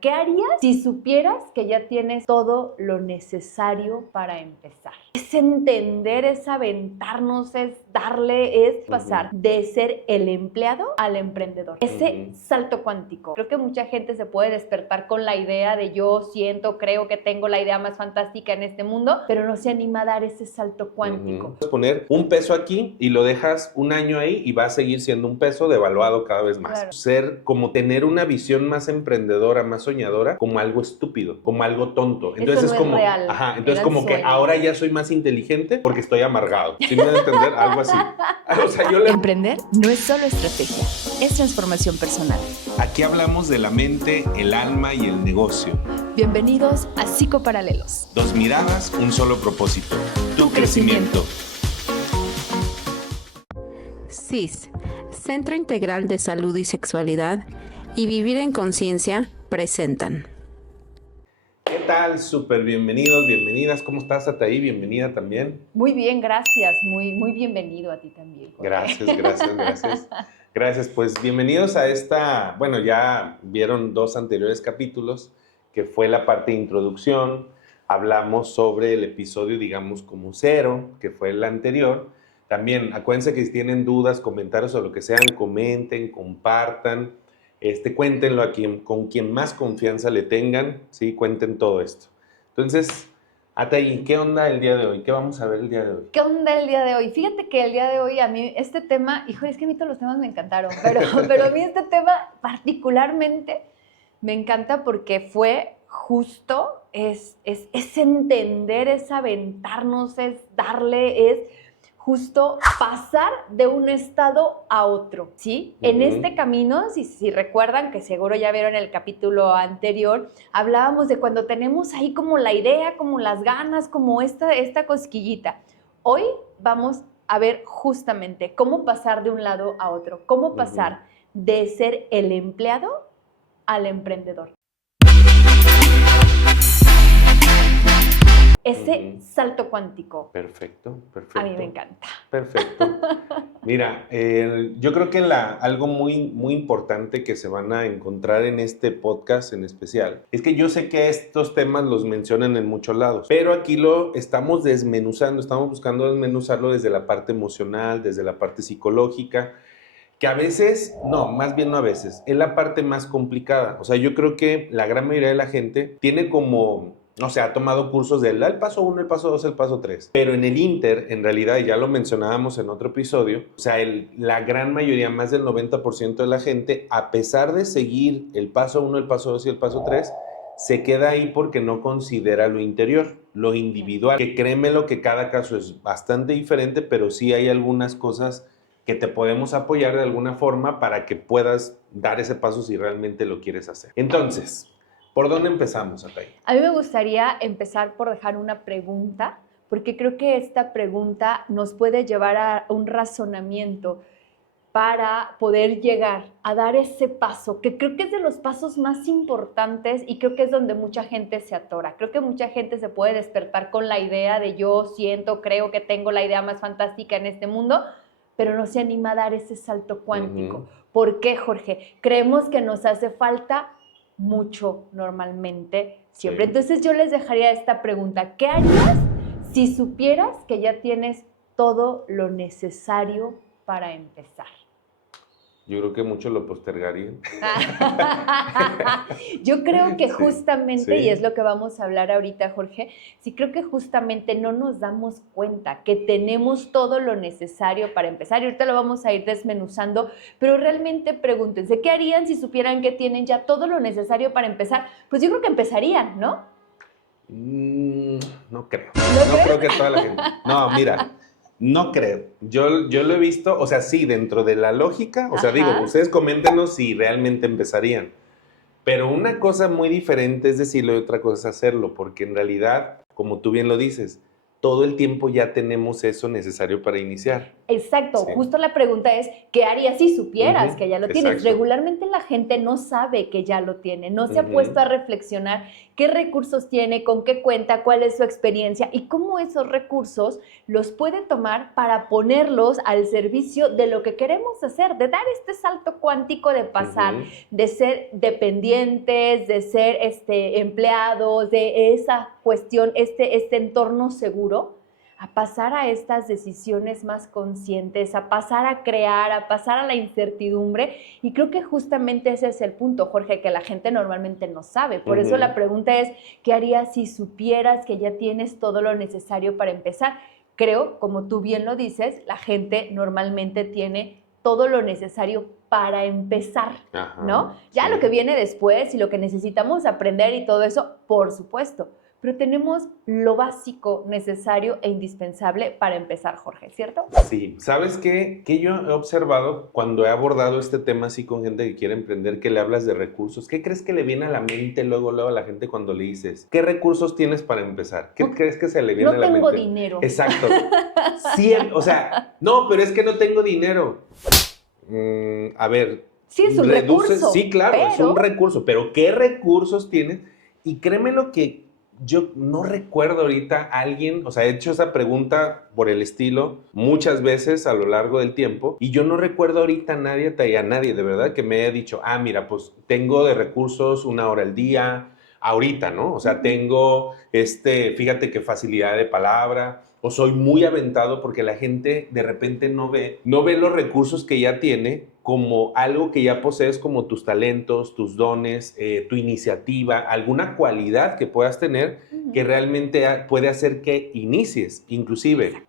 ¿Qué harías si supieras que ya tienes todo lo necesario para empezar? Es entender, es aventarnos, es darle, es pasar de ser el empleado al emprendedor. Ese salto cuántico. Creo que mucha gente se puede despertar con la idea de yo siento, creo que tengo la idea más fantástica en este mundo, pero no se anima a dar ese salto cuántico. Puedes poner un peso aquí y lo dejas un año ahí y va a seguir siendo un peso devaluado cada vez más. Claro. Ser como tener una visión más emprendedora, más soñadora, como algo estúpido, como algo tonto. Entonces eso no es como, real. Entonces como que ahora ya soy más inteligente porque estoy amargado. ¿Sí me da a entender? Algo así. O sea, Emprender no es solo estrategia, es transformación personal. Aquí hablamos de la mente, el alma y el negocio. Bienvenidos a Psicoparalelos. Dos miradas, un solo propósito. Tu crecimiento. CIS, Centro Integral de Salud y Sexualidad y Vivir en Conciencia, presentan. ¿Qué tal? Súper bienvenidos, bienvenidas. ¿Cómo estás, Ataí? Bienvenida también. Muy bien, gracias. Muy bienvenido a ti también, Jorge. Gracias. Gracias, pues bienvenidos a esta, bueno, ya vieron 2 anteriores capítulos, que fue la parte de introducción. Hablamos sobre el episodio, digamos, como 0, que fue el anterior. También, acuérdense que si tienen dudas, comentarios o lo que sean, comenten, compartan. Cuéntenlo con quien más confianza le tengan, ¿sí? Cuenten todo esto. Entonces, Ataí, ¿qué onda el día de hoy? ¿Qué vamos a ver el día de hoy? ¿Qué onda el día de hoy? Fíjate que el día de hoy a mí este tema, híjole, es que a mí todos los temas me encantaron, pero a mí este tema particularmente me encanta porque fue justo, es entender, es aventarnos, es darle, es justo pasar de un estado a otro, ¿sí? En este camino, si recuerdan, que seguro ya vieron el capítulo anterior, hablábamos de cuando tenemos ahí como la idea, como las ganas, como esta cosquillita. Hoy vamos a ver justamente cómo pasar de un lado a otro, cómo pasar de ser el empleado al emprendedor. Ese salto cuántico. Perfecto. A mí me encanta. Perfecto. Mira, yo creo que algo muy, muy importante que se van a encontrar en este podcast en especial es que yo sé que estos temas los mencionan en muchos lados, pero aquí lo estamos desmenuzando, estamos buscando desmenuzarlo desde la parte emocional, desde la parte psicológica, que a veces, no, más bien no a veces, es la parte más complicada. O sea, yo creo que la gran mayoría de la gente tiene como, no sé, ha tomado cursos del paso 1, el paso 2, el paso 3. Pero en el Inter, en realidad, ya lo mencionábamos en otro episodio, o sea, la gran mayoría, más del 90% de la gente, a pesar de seguir el paso 1, el paso 2 y el paso 3, se queda ahí porque no considera lo interior, lo individual. Que créeme lo que cada caso es bastante diferente, pero sí hay algunas cosas que te podemos apoyar de alguna forma para que puedas dar ese paso si realmente lo quieres hacer. Entonces, ¿por dónde empezamos, Ataí? A mí me gustaría empezar por dejar una pregunta, porque creo que esta pregunta nos puede llevar a un razonamiento para poder llegar a dar ese paso, que creo que es de los pasos más importantes y creo que es donde mucha gente se atora. Creo que mucha gente se puede despertar con la idea de yo siento, creo que tengo la idea más fantástica en este mundo, pero no se anima a dar ese salto cuántico. ¿Por qué, Jorge? Creemos que nos hace falta mucho normalmente, siempre. Sí. Entonces yo les dejaría esta pregunta. ¿Qué harías si supieras que ya tienes todo lo necesario para empezar? Yo creo que muchos lo postergarían. Yo creo que justamente, y es lo que vamos a hablar ahorita, Jorge, sí creo que justamente no nos damos cuenta que tenemos todo lo necesario para empezar, y ahorita lo vamos a ir desmenuzando, pero realmente pregúntense, ¿qué harían si supieran que tienen ya todo lo necesario para empezar? Pues yo creo que empezarían, ¿no? No creo. No creo que toda la gente. No, mira. No creo. Yo lo he visto, o sea, sí, dentro de la lógica, o sea, digo, ustedes coméntenos si realmente empezarían. Pero una cosa muy diferente es decirlo y otra cosa es hacerlo, porque en realidad, como tú bien lo dices, todo el tiempo ya tenemos eso necesario para iniciar. Exacto, Sí. justo la pregunta es, ¿qué harías si supieras Ujú, que ya lo tienes? exacto. Regularmente la gente no sabe que ya lo tiene, no se ha Ujú. puesto a reflexionar qué recursos tiene, con qué cuenta, cuál es su experiencia y cómo esos recursos los puede tomar para ponerlos al servicio de lo que queremos hacer, de dar este salto cuántico de pasar Ujú. de ser dependientes, de ser empleados, de esa cuestión, este entorno seguro, a pasar a estas decisiones más conscientes, a pasar a crear, a pasar a la incertidumbre. Y creo que justamente ese es el punto, Jorge, que la gente normalmente no sabe. Por eso la Ujú. pregunta es, ¿qué harías si supieras que ya tienes todo lo necesario para empezar? Creo, como tú bien lo dices, la gente normalmente tiene todo lo necesario para empezar, Ajá, ¿no? Ya sí. lo que viene después y lo que necesitamos aprender y todo eso, por supuesto. Pero tenemos lo básico, necesario e indispensable para empezar, Jorge, ¿cierto? Sí, ¿sabes qué? Que yo he observado cuando he abordado este tema así con gente que quiere emprender, que le hablas de recursos. ¿Qué crees que le viene a la mente luego a la gente cuando le dices, ¿qué recursos tienes para empezar? ¿Qué No, crees que se le viene a no la tengo mente? dinero. Exacto. O sea, no, pero es que no tengo dinero. A ver, Sí, es un reduce, sí, recurso, claro, es un pero recurso, pero ¿qué recursos tienes? Y créeme lo que yo no recuerdo ahorita a alguien, o sea, he hecho esa pregunta por el estilo muchas veces a lo largo del tiempo y yo no recuerdo ahorita a nadie de verdad que me haya dicho, mira, pues tengo de recursos 1 hora al día, ahorita, ¿no? O sea, tengo, fíjate qué facilidad de palabra, o soy muy aventado porque la gente de repente no ve los recursos que ya tiene como algo que ya posees, como tus talentos, tus dones, tu iniciativa, alguna cualidad que puedas tener que realmente puede hacer que inicies. Inclusive,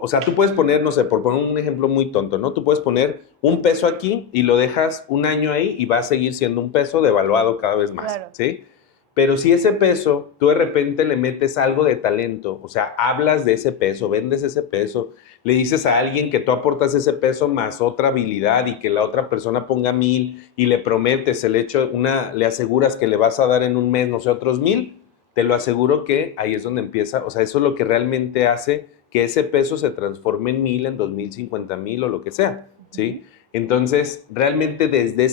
o sea, tú puedes poner, no sé, por poner un ejemplo muy tonto, ¿no? Tú puedes poner un peso aquí y lo dejas un año ahí y va a seguir siendo un peso devaluado cada vez más, claro. ¿sí? Pero si ese peso, tú de repente le metes algo de talento, o sea, hablas de ese peso, vendes ese peso, le dices a alguien que tú aportas ese peso más otra habilidad y que la otra persona ponga 1,000 y le prometes le aseguras que le vas a dar en un mes, no sé, otros 1,000, te lo aseguro que ahí es donde empieza, o sea, eso es lo que realmente hace que ese peso se transforme en 1,000, en 2,000, 50,000 o lo que sea, ¿sí? Entonces, realmente desde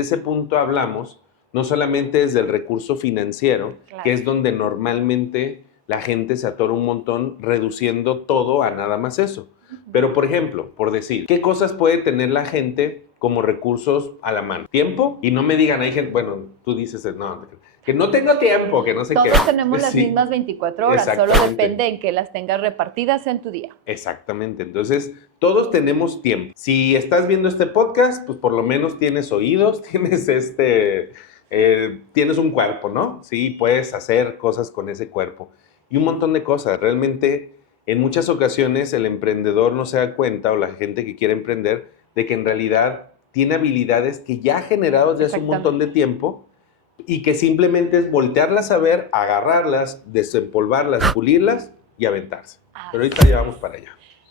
ese punto hablamos no solamente desde el recurso financiero, Claro. que es donde normalmente la gente se atora un montón reduciendo todo a nada más eso. Pero, por ejemplo, por decir, ¿qué cosas puede tener la gente como recursos a la mano? Tiempo, y no me digan, hay gente, bueno, tú dices, no, que no tengo tiempo, que no sé qué. Todos tenemos las Sí, mismas 24 horas, solo exactamente. depende en que las tengas repartidas en tu día. Exactamente, entonces todos tenemos tiempo. Si estás viendo este podcast, pues por lo menos tienes oídos, tienes un cuerpo, ¿no? Sí, puedes hacer cosas con ese cuerpo y un montón de cosas. Realmente, en muchas ocasiones el emprendedor no se da cuenta, o la gente que quiere emprender, de que en realidad tiene habilidades que ya ha generado desde hace un montón de tiempo y que simplemente es voltearlas a ver, agarrarlas, desempolvarlas, pulirlas y aventarse. Pero ahorita ya vamos para allá.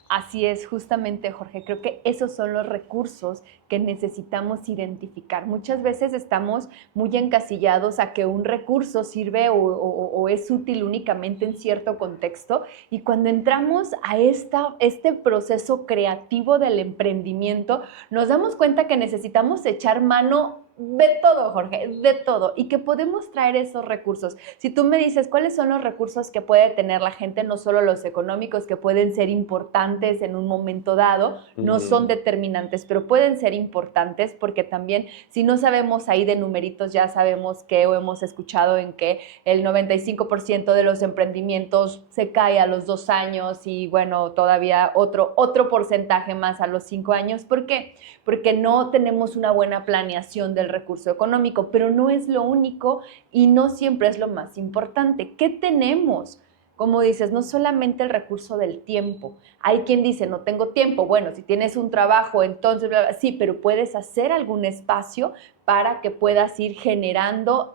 Así es, justamente, Jorge. Creo que esos son los recursos que necesitamos identificar. Muchas veces estamos muy encasillados a que un recurso sirve o es útil únicamente en cierto contexto, y cuando entramos a este proceso creativo del emprendimiento, nos damos cuenta que necesitamos echar mano de todo, Jorge, de todo, y que podemos traer esos recursos. Si tú me dices cuáles son los recursos que puede tener la gente, no solo los económicos, que pueden ser importantes en un momento dado, no son determinantes, pero pueden ser importantes porque también, si no sabemos ahí de numeritos, ya sabemos que o hemos escuchado en que el 95% de los emprendimientos se cae a los 2 años y bueno, todavía otro porcentaje más a los 5 años. ¿Por qué? Porque no tenemos una buena planeación del recurso económico, pero no es lo único y no siempre es lo más importante. ¿Qué tenemos? Como dices, no solamente el recurso del tiempo. Hay quien dice, no tengo tiempo. Bueno, si tienes un trabajo, entonces, sí, pero puedes hacer algún espacio para que puedas ir generando,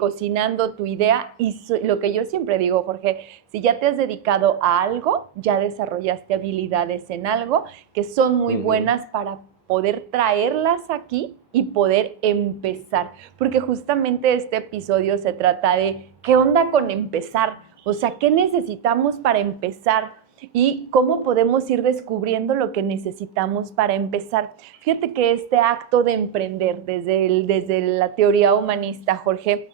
cocinando tu idea. Y lo que yo siempre digo, Jorge, si ya te has dedicado a algo, ya desarrollaste habilidades en algo que son muy buenas para poder traerlas aquí y poder empezar, porque justamente este episodio se trata de ¿qué onda con empezar? O sea, ¿qué necesitamos para empezar? y cómo podemos ir descubriendo lo que necesitamos para empezar. Fíjate que este acto de emprender desde la teoría humanista, Jorge,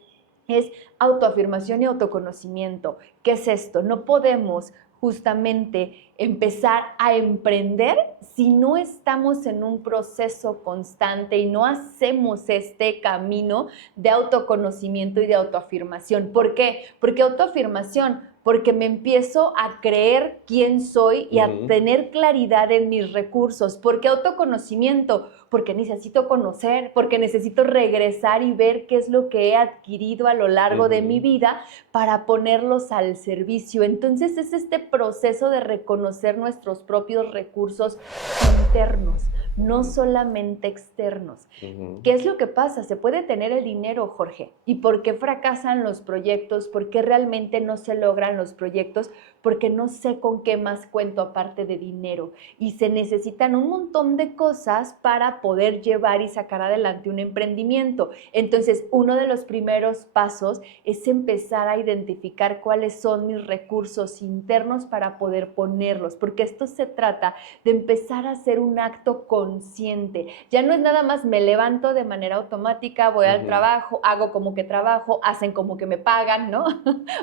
es autoafirmación y autoconocimiento. ¿Qué es esto? No podemos justamente empezar a emprender si no estamos en un proceso constante y no hacemos este camino de autoconocimiento y de autoafirmación. ¿Por qué? Porque autoafirmación, porque me empiezo a creer quién soy y a tener claridad en mis recursos. ¿Por qué autoconocimiento? Porque necesito conocer, porque necesito regresar y ver qué es lo que he adquirido a lo largo de mi vida para ponerlos al servicio. Entonces es este proceso de reconocer nuestros propios recursos internos, no solamente externos. ¿Qué es lo que pasa? Se puede tener el dinero, Jorge. ¿Y por qué fracasan los proyectos? ¿Por qué realmente no se logran los proyectos? Porque no sé con qué más cuento aparte de dinero. Y se necesitan un montón de cosas para poder llevar y sacar adelante un emprendimiento. Entonces, uno de los primeros pasos es empezar a identificar cuáles son mis recursos internos para poder ponerlos, porque esto se trata de empezar a hacer un acto consciente. Ya no es nada más me levanto de manera automática, voy al trabajo, hago como que trabajo, hacen como que me pagan, ¿no?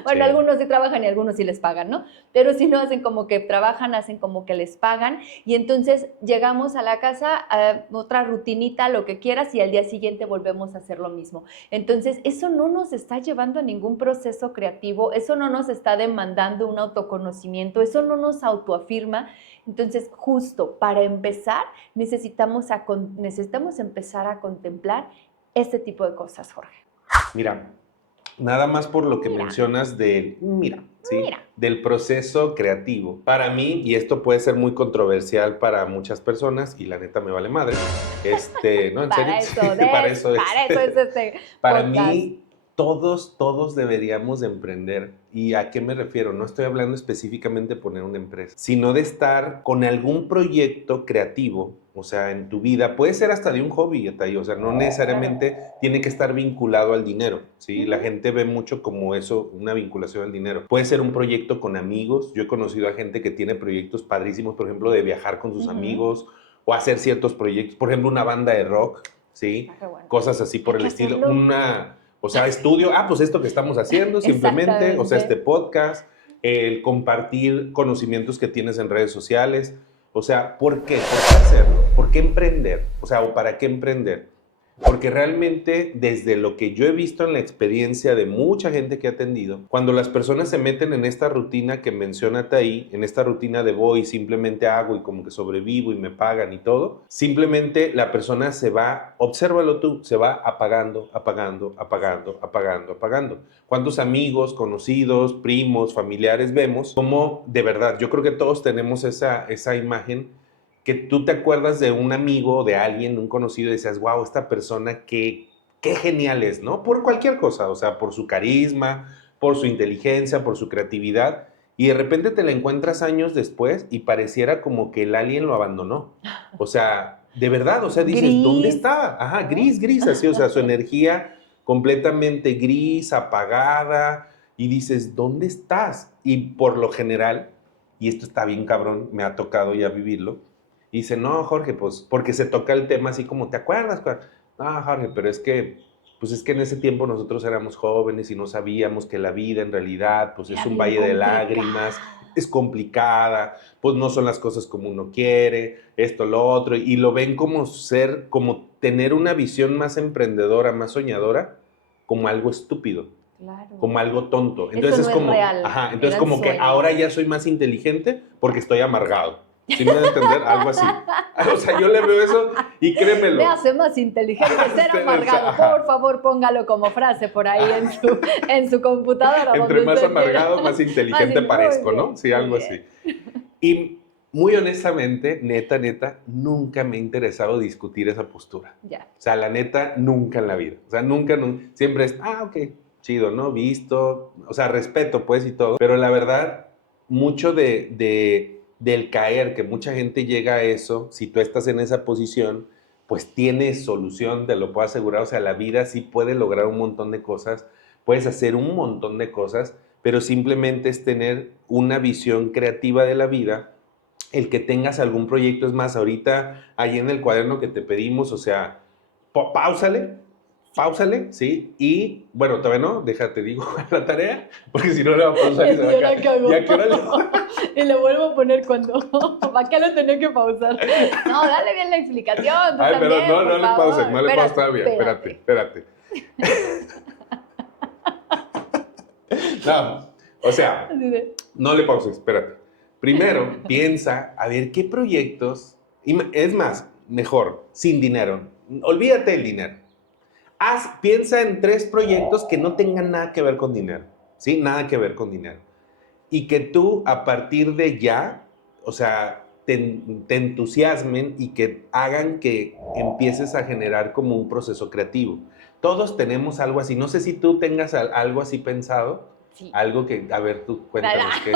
Bueno, sí. Algunos sí trabajan y algunos sí les pagan, ¿no? Pero si no, hacen como que trabajan, hacen como que les pagan y entonces llegamos a la casa, a otra rutinita, lo que quieras y al día siguiente volvemos a hacer lo mismo. Entonces, eso no nos está llevando a ningún proceso creativo, eso no nos está demandando un autoconocimiento, eso no nos autoafirma. Entonces, justo para empezar, necesitamos empezar a contemplar este tipo de cosas, Jorge. Mira, nada más por lo que mencionas del proceso creativo. Para mí, y esto puede ser muy controversial para muchas personas, y la neta me vale madre, ¿no? ¿En para serio? Eso es este Para podcast. mí, todos deberíamos de emprender. ¿Y a qué me refiero? No estoy hablando específicamente de poner una empresa, sino de estar con algún proyecto creativo, o sea, en tu vida. Puede ser hasta de un hobby, o sea, no necesariamente tiene que estar vinculado al dinero, ¿sí? La gente ve mucho como eso, una vinculación al dinero. Puede ser un proyecto con amigos. Yo he conocido a gente que tiene proyectos padrísimos, por ejemplo, de viajar con sus amigos o hacer ciertos proyectos, por ejemplo, una banda de rock, ¿sí? Bueno. Cosas así por el estilo. Hacerlo. O sea, estudio, pues esto que estamos haciendo simplemente, o sea, este podcast, el compartir conocimientos que tienes en redes sociales. O sea, ¿por qué? ¿Por qué hacerlo? ¿Por qué emprender? O sea, ¿o para qué emprender? Porque realmente, desde lo que yo he visto en la experiencia de mucha gente que he atendido, cuando las personas se meten en esta rutina que menciona Taí, en esta rutina de voy, simplemente hago y como que sobrevivo y me pagan y todo, simplemente la persona se va, obsérvalo tú, se va apagando. ¿Cuántos amigos, conocidos, primos, familiares vemos? Como de verdad, yo creo que todos tenemos esa imagen que tú te acuerdas de un amigo, de alguien, un conocido, y decías, wow, esta persona, qué genial es, ¿no? Por cualquier cosa, o sea, por su carisma, por su inteligencia, por su creatividad, y de repente te la encuentras años después y pareciera como que el alien lo abandonó. O sea, de verdad, o sea, dices, Gris. ¿Dónde estaba? Ajá, gris, así, o sea, su energía completamente gris, apagada, y dices, ¿dónde estás? Y por lo general, y esto está bien cabrón, me ha tocado ya vivirlo, y dice, no, Jorge, pues, porque se toca el tema así como, ¿te acuerdas? No, Jorge, pero es que en ese tiempo nosotros éramos jóvenes y no sabíamos que la vida en realidad, pues es un valle de lágrimas, es complicada, pues no son las cosas como uno quiere, esto, lo otro, y lo ven como como tener una visión más emprendedora, más soñadora, como algo estúpido. Claro. Como algo tonto. Entonces eso no es como, es real. Entonces como que ahora ya soy más inteligente porque estoy amargado. ¿Sí me da a entender? Algo así. O sea, yo le veo eso y créemelo. Me hace más inteligente ser amargado. Por favor, póngalo como frase por ahí en su computadora. Entre más amargado, más inteligente parezco, ¿no? Sí, algo así. Y muy honestamente, neta, nunca me ha interesado discutir esa postura. Ya. O sea, la neta, nunca en la vida. O sea, nunca. Siempre es, ok, chido, ¿no? Visto. O sea, respeto, pues, y todo. Pero la verdad, mucho del caer, que mucha gente llega a eso, si tú estás en esa posición, pues tienes solución, te lo puedo asegurar. O sea, la vida sí puede lograr un montón de cosas, puedes hacer un montón de cosas, pero simplemente es tener una visión creativa de la vida, el que tengas algún proyecto. Es más, ahorita ahí en el cuaderno que te pedimos, o sea, páusale, ¿sí? Y, bueno, todavía no, déjate, digo, la tarea, porque si no le va a pausar y se va a la caer. cagó. ¿Y a qué hora le- Y le vuelvo a poner cuando... ¿Para qué lo tenía que pausar? No, dale bien la explicación, tú Ay, pero también, no, por no le favor. pauses, no le pauses todavía. Espérate. No, o sea, Así de, no le pauses, espérate. Primero, piensa, a ver, ¿qué proyectos? Es más, mejor, sin dinero. Olvídate del dinero. Piensa en 3 proyectos que no tengan nada que ver con dinero, ¿sí? Nada que ver con dinero. Y que tú, a partir de ya, o sea, te entusiasmen y que hagan que empieces a generar como un proceso creativo. Todos tenemos algo así. No sé si tú tengas algo así pensado. sí. Algo que, a ver, tú cuéntanos qué.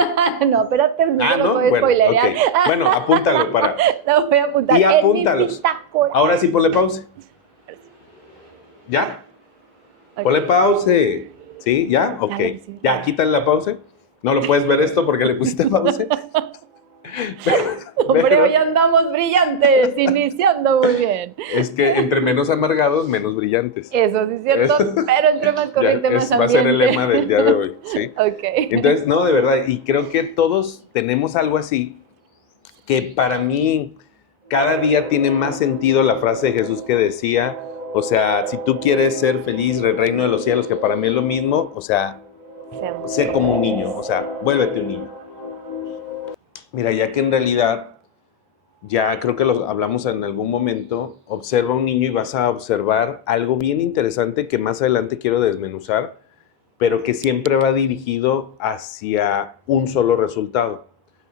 No, espérate, no te lo ¿no? puedo Bueno, spoilerear. ok. Bueno, apúntalo para... Lo voy a apuntar. Y En mi apúntalos. bitácora. Ahora sí, ponle pause. ¿Ya? Ok. Ponle pause. ¿Sí? ¿Ya? Ok. Claro que sí. Ya, quítale la pause. No lo puedes ver esto porque le pusiste pause. Hombre, hoy andamos brillantes, iniciando muy bien. Es que entre menos amargados, menos brillantes. Eso sí es cierto, pero entre más corriente, más ambiente. Va a ser el lema del día de hoy, ¿sí? Ok. Entonces, no, de verdad, y creo que todos tenemos algo así, que para mí cada día tiene más sentido la frase de Jesús que decía, o sea, si tú quieres ser feliz, el reino de los cielos, que para mí es lo mismo, o sea, sé como un niño, o sea, vuélvete un niño. Mira, ya que en realidad, ya creo que lo hablamos en algún momento, observa a un niño y vas a observar algo bien interesante que más adelante quiero desmenuzar, pero que siempre va dirigido hacia un solo resultado.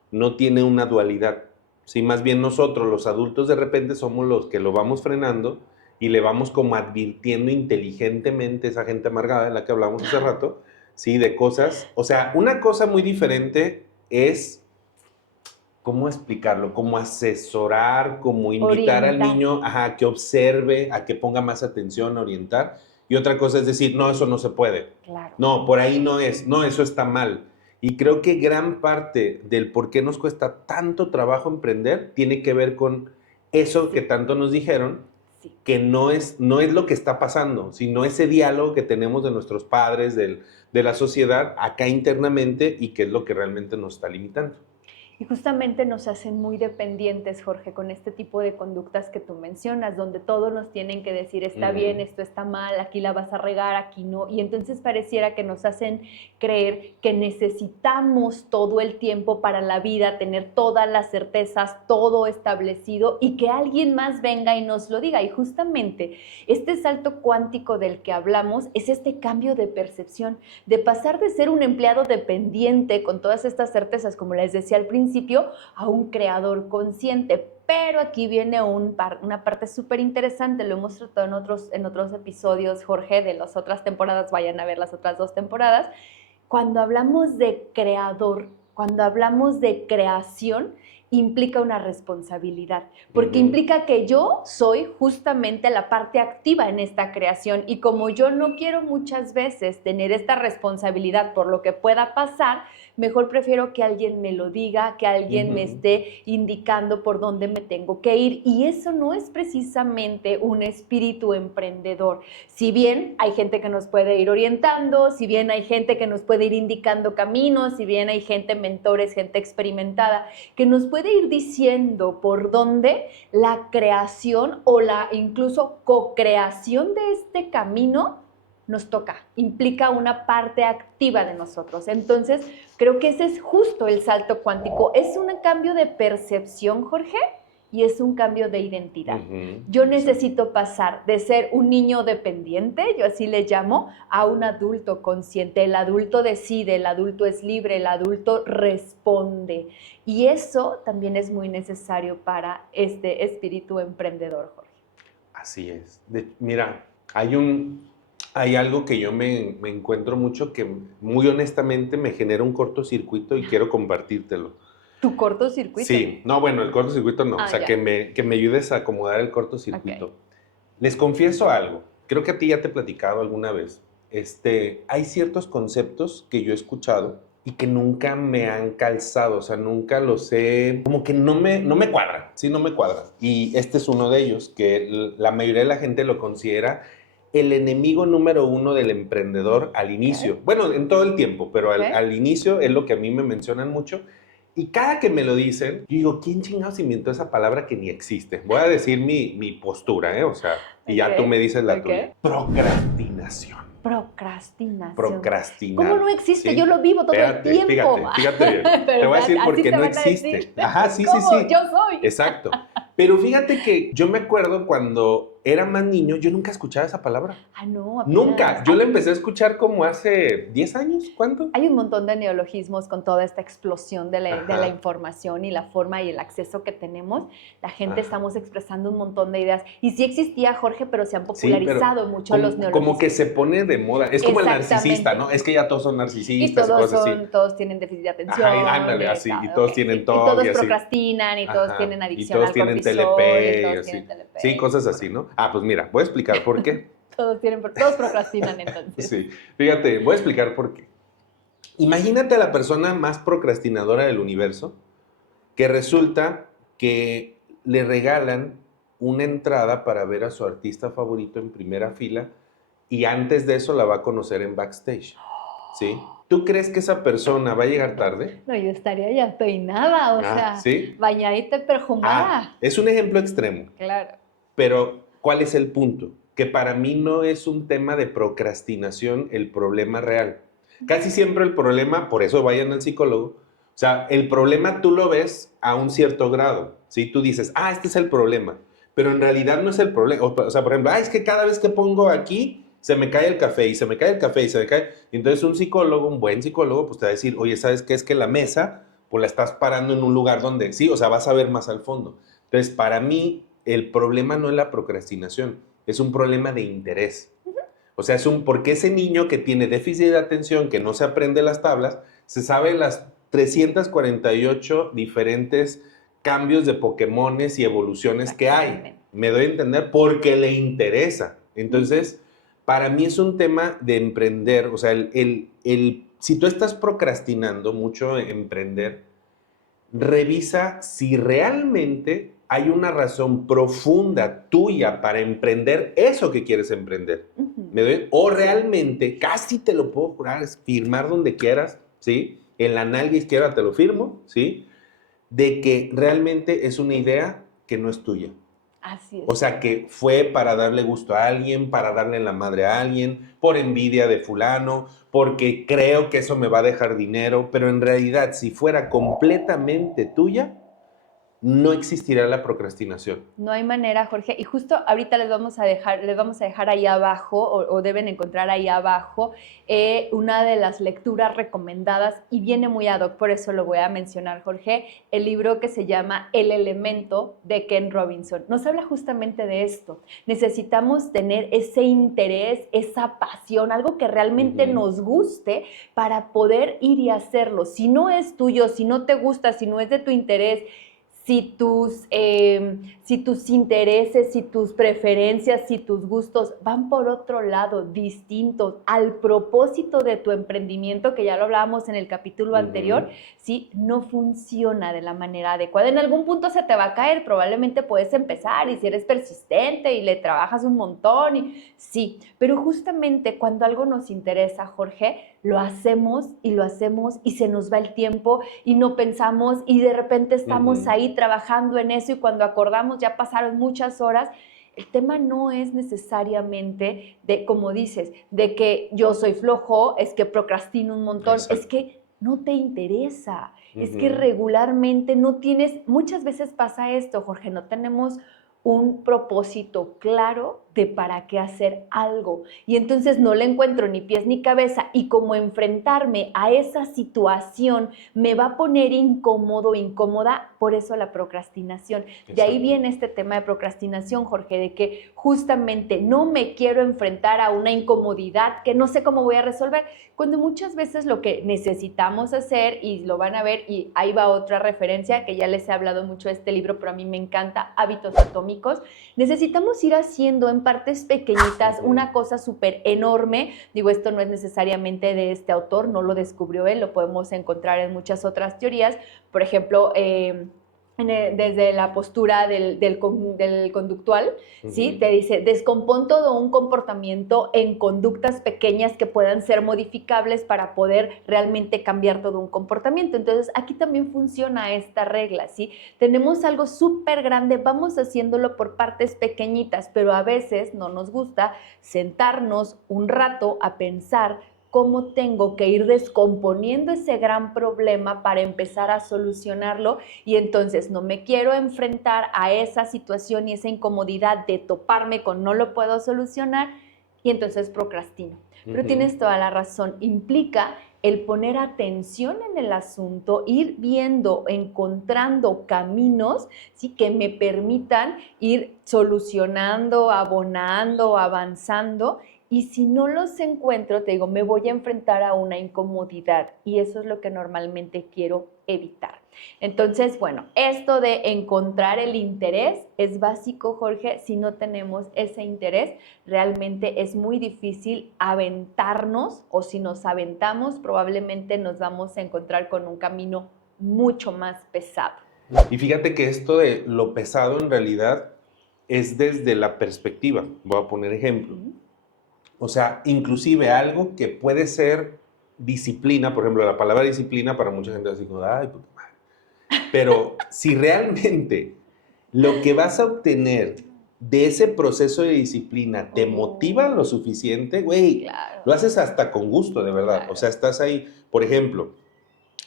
No tiene una dualidad. Sí, más bien nosotros, los adultos, de repente somos los que lo vamos frenando y le vamos como advirtiendo inteligentemente a esa gente amargada de la que hablamos hace rato, sí, de cosas. O sea, una cosa muy diferente es, ¿cómo explicarlo? Como asesorar, como invitar al Orientar. niño a que observe, a que ponga más atención, a orientar. Y otra cosa es decir, no, eso no se puede. Claro. No, por ahí no es. No, eso está mal. Y creo que gran parte del por qué nos cuesta tanto trabajo emprender tiene que ver con eso que tanto nos dijeron, Sí. que no es lo que está pasando, sino ese diálogo que tenemos de nuestros padres, de la sociedad, acá internamente, y que es lo que realmente nos está limitando. Y justamente nos hacen muy dependientes, Jorge, con este tipo de conductas que tú mencionas, donde todos nos tienen que decir, está bien, esto está mal, aquí la vas a regar, aquí no. Y entonces pareciera que nos hacen creer que necesitamos todo el tiempo para la vida, tener todas las certezas, todo establecido, y que alguien más venga y nos lo diga. Y justamente este salto cuántico del que hablamos es este cambio de percepción, de pasar de ser un empleado dependiente con todas estas certezas, como les decía al principio, a un creador consciente. Pero aquí viene una parte súper interesante, lo hemos tratado en otros episodios, Jorge, de las otras temporadas, vayan a ver las otras 2 temporadas. Cuando hablamos de creador, cuando hablamos de creación, implica una responsabilidad, porque implica que yo soy justamente la parte activa en esta creación, y como yo no quiero muchas veces tener esta responsabilidad por lo que pueda pasar, mejor prefiero que alguien me lo diga, que alguien me esté indicando por dónde me tengo que ir, y eso no es precisamente un espíritu emprendedor. Si bien hay gente que nos puede ir orientando, si bien hay gente que nos puede ir indicando caminos, si bien hay gente, mentores, gente experimentada, que nos puede ir diciendo por dónde la creación o la incluso co-creación de este camino nos toca, implica una parte activa de nosotros. Entonces, creo que ese es justo el salto cuántico. Es un cambio de percepción, Jorge, y es un cambio de identidad. Yo necesito pasar de ser un niño dependiente, yo así le llamo, a un adulto consciente. El adulto decide, el adulto es libre, el adulto responde. Y eso también es muy necesario para este espíritu emprendedor, Jorge. Así es. Mira, hay algo que yo me encuentro mucho que muy honestamente me genera un cortocircuito y quiero compartírtelo. ¿Tu cortocircuito? Sí, no, bueno, el cortocircuito no, o sea, ya. que me ayudes a acomodar el cortocircuito. Okay. Les confieso algo, creo que a ti ya te he platicado alguna vez, hay ciertos conceptos que yo he escuchado y que nunca me han calzado, o sea, nunca los he, como que no me cuadran, sí, no me cuadran. Y este es uno de ellos, que la mayoría de la gente lo considera el enemigo número uno del emprendedor al inicio. Ok. Bueno, en todo el tiempo, pero Ok. al inicio es lo que a mí me mencionan mucho. Y cada que me lo dicen, yo digo, ¿quién chingados inventó esa palabra que ni existe? Voy a decir mi postura, ¿eh? O sea, y ya tú me dices la Ok. tuya. Procrastinación. Procrastinación. Procrastinar. ¿Cómo no existe? ¿Sí? Yo lo vivo todo Espérate, el tiempo. fíjate bien. Pero Te voy a decir así por qué te no van a existe. decir. Ajá, sí, ¿Cómo? sí, sí. Yo soy. Exacto. Pero fíjate que yo me acuerdo cuando era más niño, yo nunca escuchaba esa palabra. Ah, no, apenas. Nunca. Yo la empecé a escuchar como hace 10 años. ¿Cuánto? Hay un montón de neologismos con toda esta explosión de la Ajá. información y la forma y el acceso que tenemos. La gente Ajá. estamos expresando un montón de ideas. Y sí existía, Jorge, pero se han Sí, pero popularizado mucho los neologismos. como que se pone de moda. Es como el narcisista, Exactamente. ¿no? Es que ya todos son Y narcisistas y cosas así. todos tienen déficit de atención. Ajá, y ándale, así, y todos tienen Y TOC todos y así. procrastinan, y todos Ajá, tienen y adicción todos al tienen cortisol, TLP y todos y así. tienen TLP. Sí, cosas así, ¿no? Ah, pues mira, voy a explicar por qué. Todos procrastinan entonces. Sí, fíjate, voy a explicar por qué. Imagínate a la persona más procrastinadora del universo, que resulta que le regalan una entrada para ver a su artista favorito en primera fila y antes de eso la va a conocer en backstage, ¿sí? ¿Tú crees que esa persona va a llegar tarde? No, yo estaría ya peinada, o sea, ¿sí? bañadita y perfumada. Es un ejemplo extremo, Claro. pero ¿cuál es el punto? Que para mí no es un tema de procrastinación el problema real. Casi siempre el problema, por eso vayan al psicólogo, o sea, el problema tú lo ves a un cierto grado, ¿sí? Tú dices, este es el problema, pero en realidad no es el problema. O sea, por ejemplo, es que cada vez que pongo aquí, se me cae el café y se me cae el café y se me cae. Entonces un psicólogo, un buen psicólogo, pues te va a decir, oye, ¿sabes qué? Es que la mesa, pues la estás parando en un lugar donde, sí, o sea, vas a ver más al fondo. Entonces, para mí, el problema no es la procrastinación, es un problema de interés. O sea, porque ese niño que tiene déficit de atención, que no se aprende las tablas, se sabe las 348 diferentes cambios de Pokémones y evoluciones que hay. Me doy a entender porque le interesa. Entonces, para mí es un tema de emprender. O sea, si tú estás procrastinando mucho emprender, revisa si realmente hay una razón profunda tuya para emprender eso que quieres emprender. O realmente, casi te lo puedo jurar, es firmar donde quieras, ¿sí? En la nalga izquierda te lo firmo, ¿sí? De que realmente es una idea que no es tuya. Así es. O sea, que fue para darle gusto a alguien, para darle la madre a alguien, por envidia de fulano, porque creo que eso me va a dejar dinero, pero en realidad, si fuera completamente tuya, no existirá la procrastinación. No hay manera, Jorge. Y justo ahorita les vamos a dejar ahí abajo, o deben encontrar ahí abajo, una de las lecturas recomendadas, y viene muy ad hoc, por eso lo voy a mencionar, Jorge, el libro que se llama El Elemento, de Ken Robinson. Nos habla justamente de esto. Necesitamos tener ese interés, esa pasión, algo que realmente nos guste para poder ir y hacerlo. Si no es tuyo, si no te gusta, si no es de tu interés, si tus intereses, si tus preferencias, si tus gustos van por otro lado, distintos al propósito de tu emprendimiento, que ya lo hablábamos en el capítulo anterior, ¿sí? No funciona de la manera adecuada. En algún punto se te va a caer, probablemente puedes empezar, y si eres persistente y le trabajas un montón, sí, pero justamente cuando algo nos interesa, Jorge, lo hacemos y se nos va el tiempo y no pensamos, y de repente estamos ahí trabajando en eso, y cuando acordamos ya pasaron muchas horas. El tema no es necesariamente de, como dices, de que yo soy flojo, es que procrastino un montón. Exacto. Es que no te interesa, es que regularmente no tienes, muchas veces pasa esto, Jorge, no tenemos un propósito claro de para qué hacer algo, y entonces no le encuentro ni pies ni cabeza, y como enfrentarme a esa situación me va a poner incómodo, incómoda, por eso la procrastinación. Exacto. De ahí viene este tema de procrastinación, Jorge, de que justamente no me quiero enfrentar a una incomodidad que no sé cómo voy a resolver, cuando muchas veces lo que necesitamos hacer, y lo van a ver, y ahí va otra referencia que ya les he hablado mucho de este libro, pero a mí me encanta, Hábitos Atómicos, necesitamos ir haciendo en partes pequeñitas, una cosa súper enorme. Digo, esto no es necesariamente de este autor, no lo descubrió él, lo podemos encontrar en muchas otras teorías. Por ejemplo, desde la postura del conductual, ¿sí? Te dice, descompón todo un comportamiento en conductas pequeñas que puedan ser modificables para poder realmente cambiar todo un comportamiento. Entonces, aquí también funciona esta regla, ¿sí? Tenemos algo súper grande, vamos haciéndolo por partes pequeñitas, pero a veces no nos gusta sentarnos un rato a pensar cómo tengo que ir descomponiendo ese gran problema para empezar a solucionarlo, y entonces no me quiero enfrentar a esa situación y esa incomodidad de toparme con no lo puedo solucionar, y entonces procrastino. Pero tienes toda la razón, implica el poner atención en el asunto, ir viendo, encontrando caminos, ¿sí? Que me permitan ir solucionando, abonando, avanzando. Y si no los encuentro, te digo, me voy a enfrentar a una incomodidad, y eso es lo que normalmente quiero evitar. Entonces, bueno, esto de encontrar el interés es básico, Jorge. Si no tenemos ese interés, realmente es muy difícil aventarnos, o si nos aventamos, probablemente nos vamos a encontrar con un camino mucho más pesado. Y fíjate que esto de lo pesado en realidad es desde la perspectiva. Voy a poner ejemplo. O sea, inclusive algo que puede ser disciplina, por ejemplo, la palabra disciplina para mucha gente es así como, ay, puta madre. Pero si realmente lo que vas a obtener de ese proceso de disciplina te motiva lo suficiente, güey, Claro. lo haces hasta con gusto, de verdad. Claro. O sea, estás ahí, por ejemplo,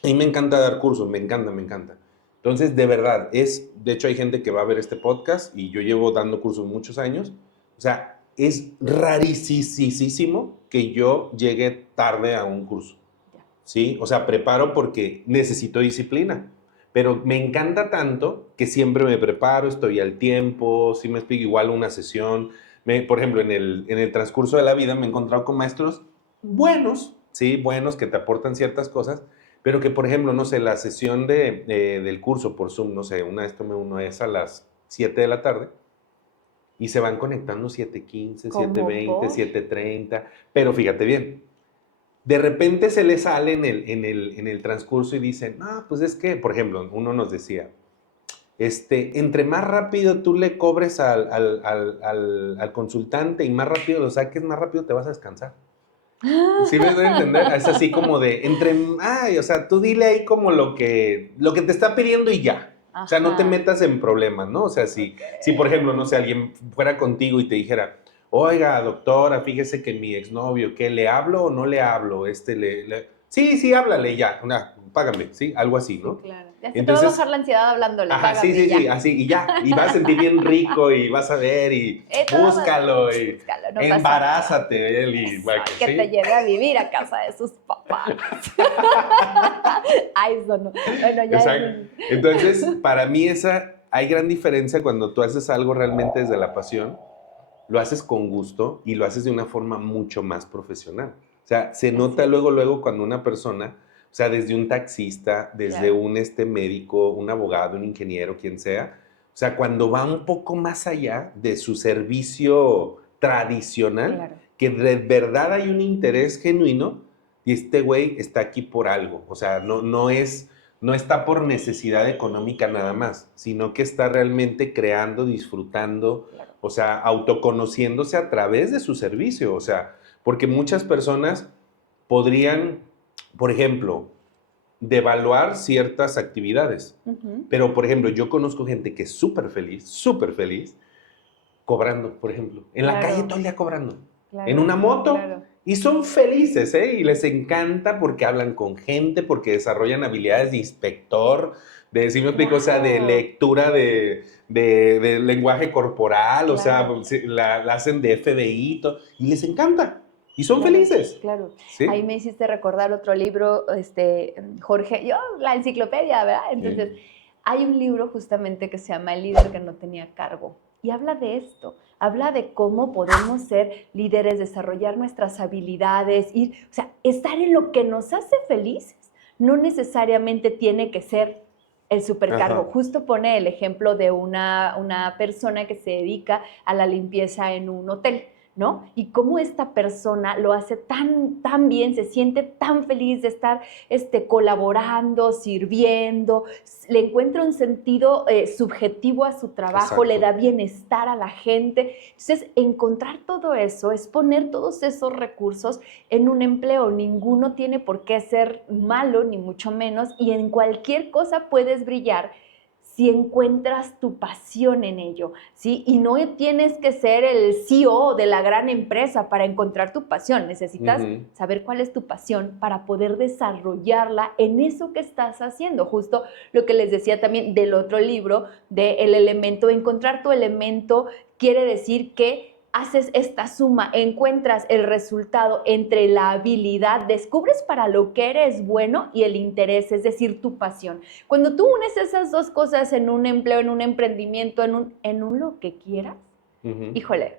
a mí me encanta dar cursos, me encanta, me encanta. Entonces, de verdad, de hecho hay gente que va a ver este podcast y yo llevo dando cursos muchos años. O sea, es rarísimo que yo llegue tarde a un curso, ¿sí? O sea, preparo porque necesito disciplina, pero me encanta tanto que siempre me preparo, estoy al tiempo, si me explico, igual una sesión. Por ejemplo, en el transcurso de la vida me he encontrado con maestros buenos, ¿sí? Buenos, que te aportan ciertas cosas, pero que, por ejemplo, no sé, la sesión del curso por Zoom, no sé, una vez tomé uno es a las 7 de la tarde, y se van conectando 7:15, 7:20, 7:30. Pero fíjate bien, de repente se les sale en el transcurso y dicen, no, pues es que, por ejemplo, uno nos decía, entre más rápido tú le cobres al consultante y más rápido lo saques, más rápido te vas a descansar. ¿Sí me doy a entender? Es así como de, o sea, tú dile ahí como lo que te está pidiendo y ya. Ajá. O sea, no te metas en problemas, ¿no? O sea, si por ejemplo, no sé, alguien fuera contigo y te dijera, oiga, doctora, fíjese que mi exnovio, ¿qué, le hablo o no le hablo? Sí, háblale ya, págame, ¿sí? Algo así, ¿no? Sí, claro. Ya se te va a bajar la ansiedad hablándole, págame, sí, así, y ya. Y vas a sentir bien rico y vas a ver y búscalo, no embarázate él y bueno, que te lleve a vivir a casa de sus papás. Ay, eso no. Bueno, ya. Exacto. Entonces, para mí hay gran diferencia cuando tú haces algo realmente desde la pasión, lo haces con gusto y lo haces de una forma mucho más profesional. O sea, se nota luego cuando una persona, o sea, desde un taxista, desde un médico, un abogado, un ingeniero, quien sea, o sea, cuando va un poco más allá de su servicio tradicional, que de verdad hay un interés genuino, y este güey está aquí por algo. O sea, no está por necesidad económica nada más, sino que está realmente creando, disfrutando, o sea, autoconociéndose a través de su servicio. O sea, porque muchas personas podrían, por ejemplo, devaluar ciertas actividades. Pero, por ejemplo, yo conozco gente que es súper feliz, cobrando, por ejemplo. En la calle todo el día cobrando. En una moto. Y son felices, ¿eh? Y les encanta porque hablan con gente, porque desarrollan habilidades de inspector, de, si me explico, o sea, de lectura de lenguaje corporal, o sea, la hacen de FBI y todo, y les encanta. Y son felices. Claro. ¿Sí? Ahí me hiciste recordar otro libro, Jorge, la enciclopedia, ¿verdad? Entonces, hay un libro justamente que se llama El líder que no tenía cargo. Y habla de esto, habla de cómo podemos ser líderes, desarrollar nuestras habilidades, estar en lo que nos hace felices. No necesariamente tiene que ser el supercargo. Ajá. Justo pone el ejemplo de una persona que se dedica a la limpieza en un hotel, ¿no? Y cómo esta persona lo hace tan bien, se siente tan feliz de estar colaborando, sirviendo, le encuentra un sentido subjetivo a su trabajo, le da Exacto. bienestar a la gente. Entonces, encontrar todo eso es poner todos esos recursos en un empleo. Ninguno tiene por qué ser malo, ni mucho menos, y en cualquier cosa puedes brillar si encuentras tu pasión en ello, ¿sí? Y no tienes que ser el CEO de la gran empresa para encontrar tu pasión. Necesitas saber cuál es tu pasión para poder desarrollarla en eso que estás haciendo. Justo lo que les decía también del otro libro, de el elemento, encontrar tu elemento quiere decir que haces esta suma, encuentras el resultado entre la habilidad, descubres para lo que eres bueno y el interés, es decir, tu pasión. Cuando tú unes esas dos cosas en un empleo, en un emprendimiento, en un lo que quieras, híjole,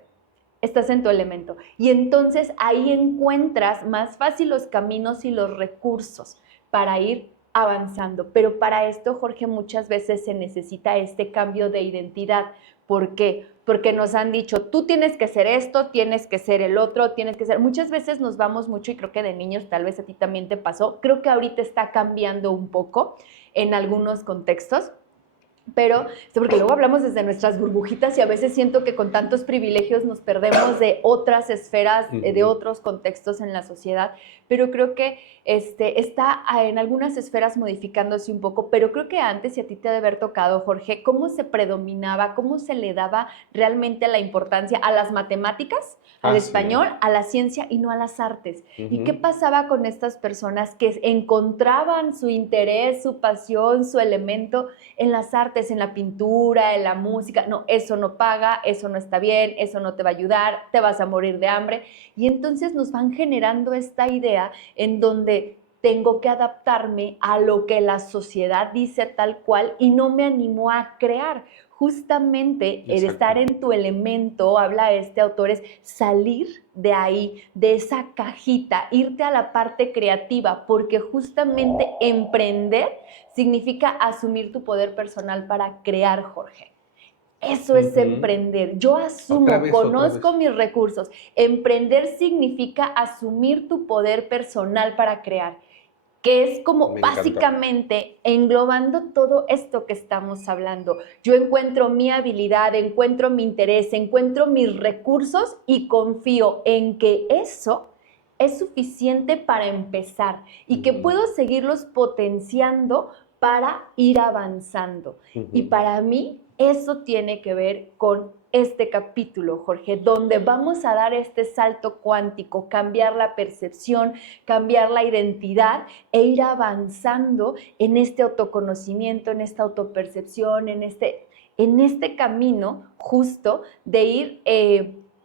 estás en tu elemento. Y entonces ahí encuentras más fácil los caminos y los recursos para ir avanzando. Pero para esto, Jorge, muchas veces se necesita este cambio de identidad. ¿Por qué? Porque nos han dicho, tú tienes que ser esto, tienes que ser el otro, tienes que ser... Muchas veces nos vamos mucho, y creo que de niños tal vez a ti también te pasó, creo que ahorita está cambiando un poco en algunos contextos, pero porque luego hablamos desde nuestras burbujitas y a veces siento que con tantos privilegios nos perdemos de otras esferas, de otros contextos en la sociedad, pero creo que está en algunas esferas modificándose un poco, pero creo que antes, y a ti te ha de haber tocado, Jorge, cómo se predominaba, cómo se le daba realmente la importancia a las matemáticas, al español, a la ciencia y no a las artes. ¿Y qué pasaba con estas personas que encontraban su interés, su pasión, su elemento en las artes, en la pintura, en la música? No, eso no paga, eso no está bien, eso no te va a ayudar, te vas a morir de hambre. Y entonces nos van generando esta idea en donde tengo que adaptarme a lo que la sociedad dice tal cual y no me animó a crear. Justamente el estar en tu elemento, habla este autor, es salir de ahí, de esa cajita, irte a la parte creativa, porque justamente emprender significa asumir tu poder personal para crear, Jorge. Eso es emprender. Yo asumo, conozco mis recursos. Emprender significa asumir tu poder personal para crear, que es como básicamente englobando todo esto que estamos hablando. Yo encuentro mi habilidad, encuentro mi interés, encuentro mis recursos y confío en que eso es suficiente para empezar y que puedo seguirlos potenciando para ir avanzando. Y para mí eso tiene que ver con este capítulo, Jorge, donde vamos a dar este salto cuántico, cambiar la percepción, cambiar la identidad e ir avanzando en este autoconocimiento, en esta autopercepción, en este camino justo de ir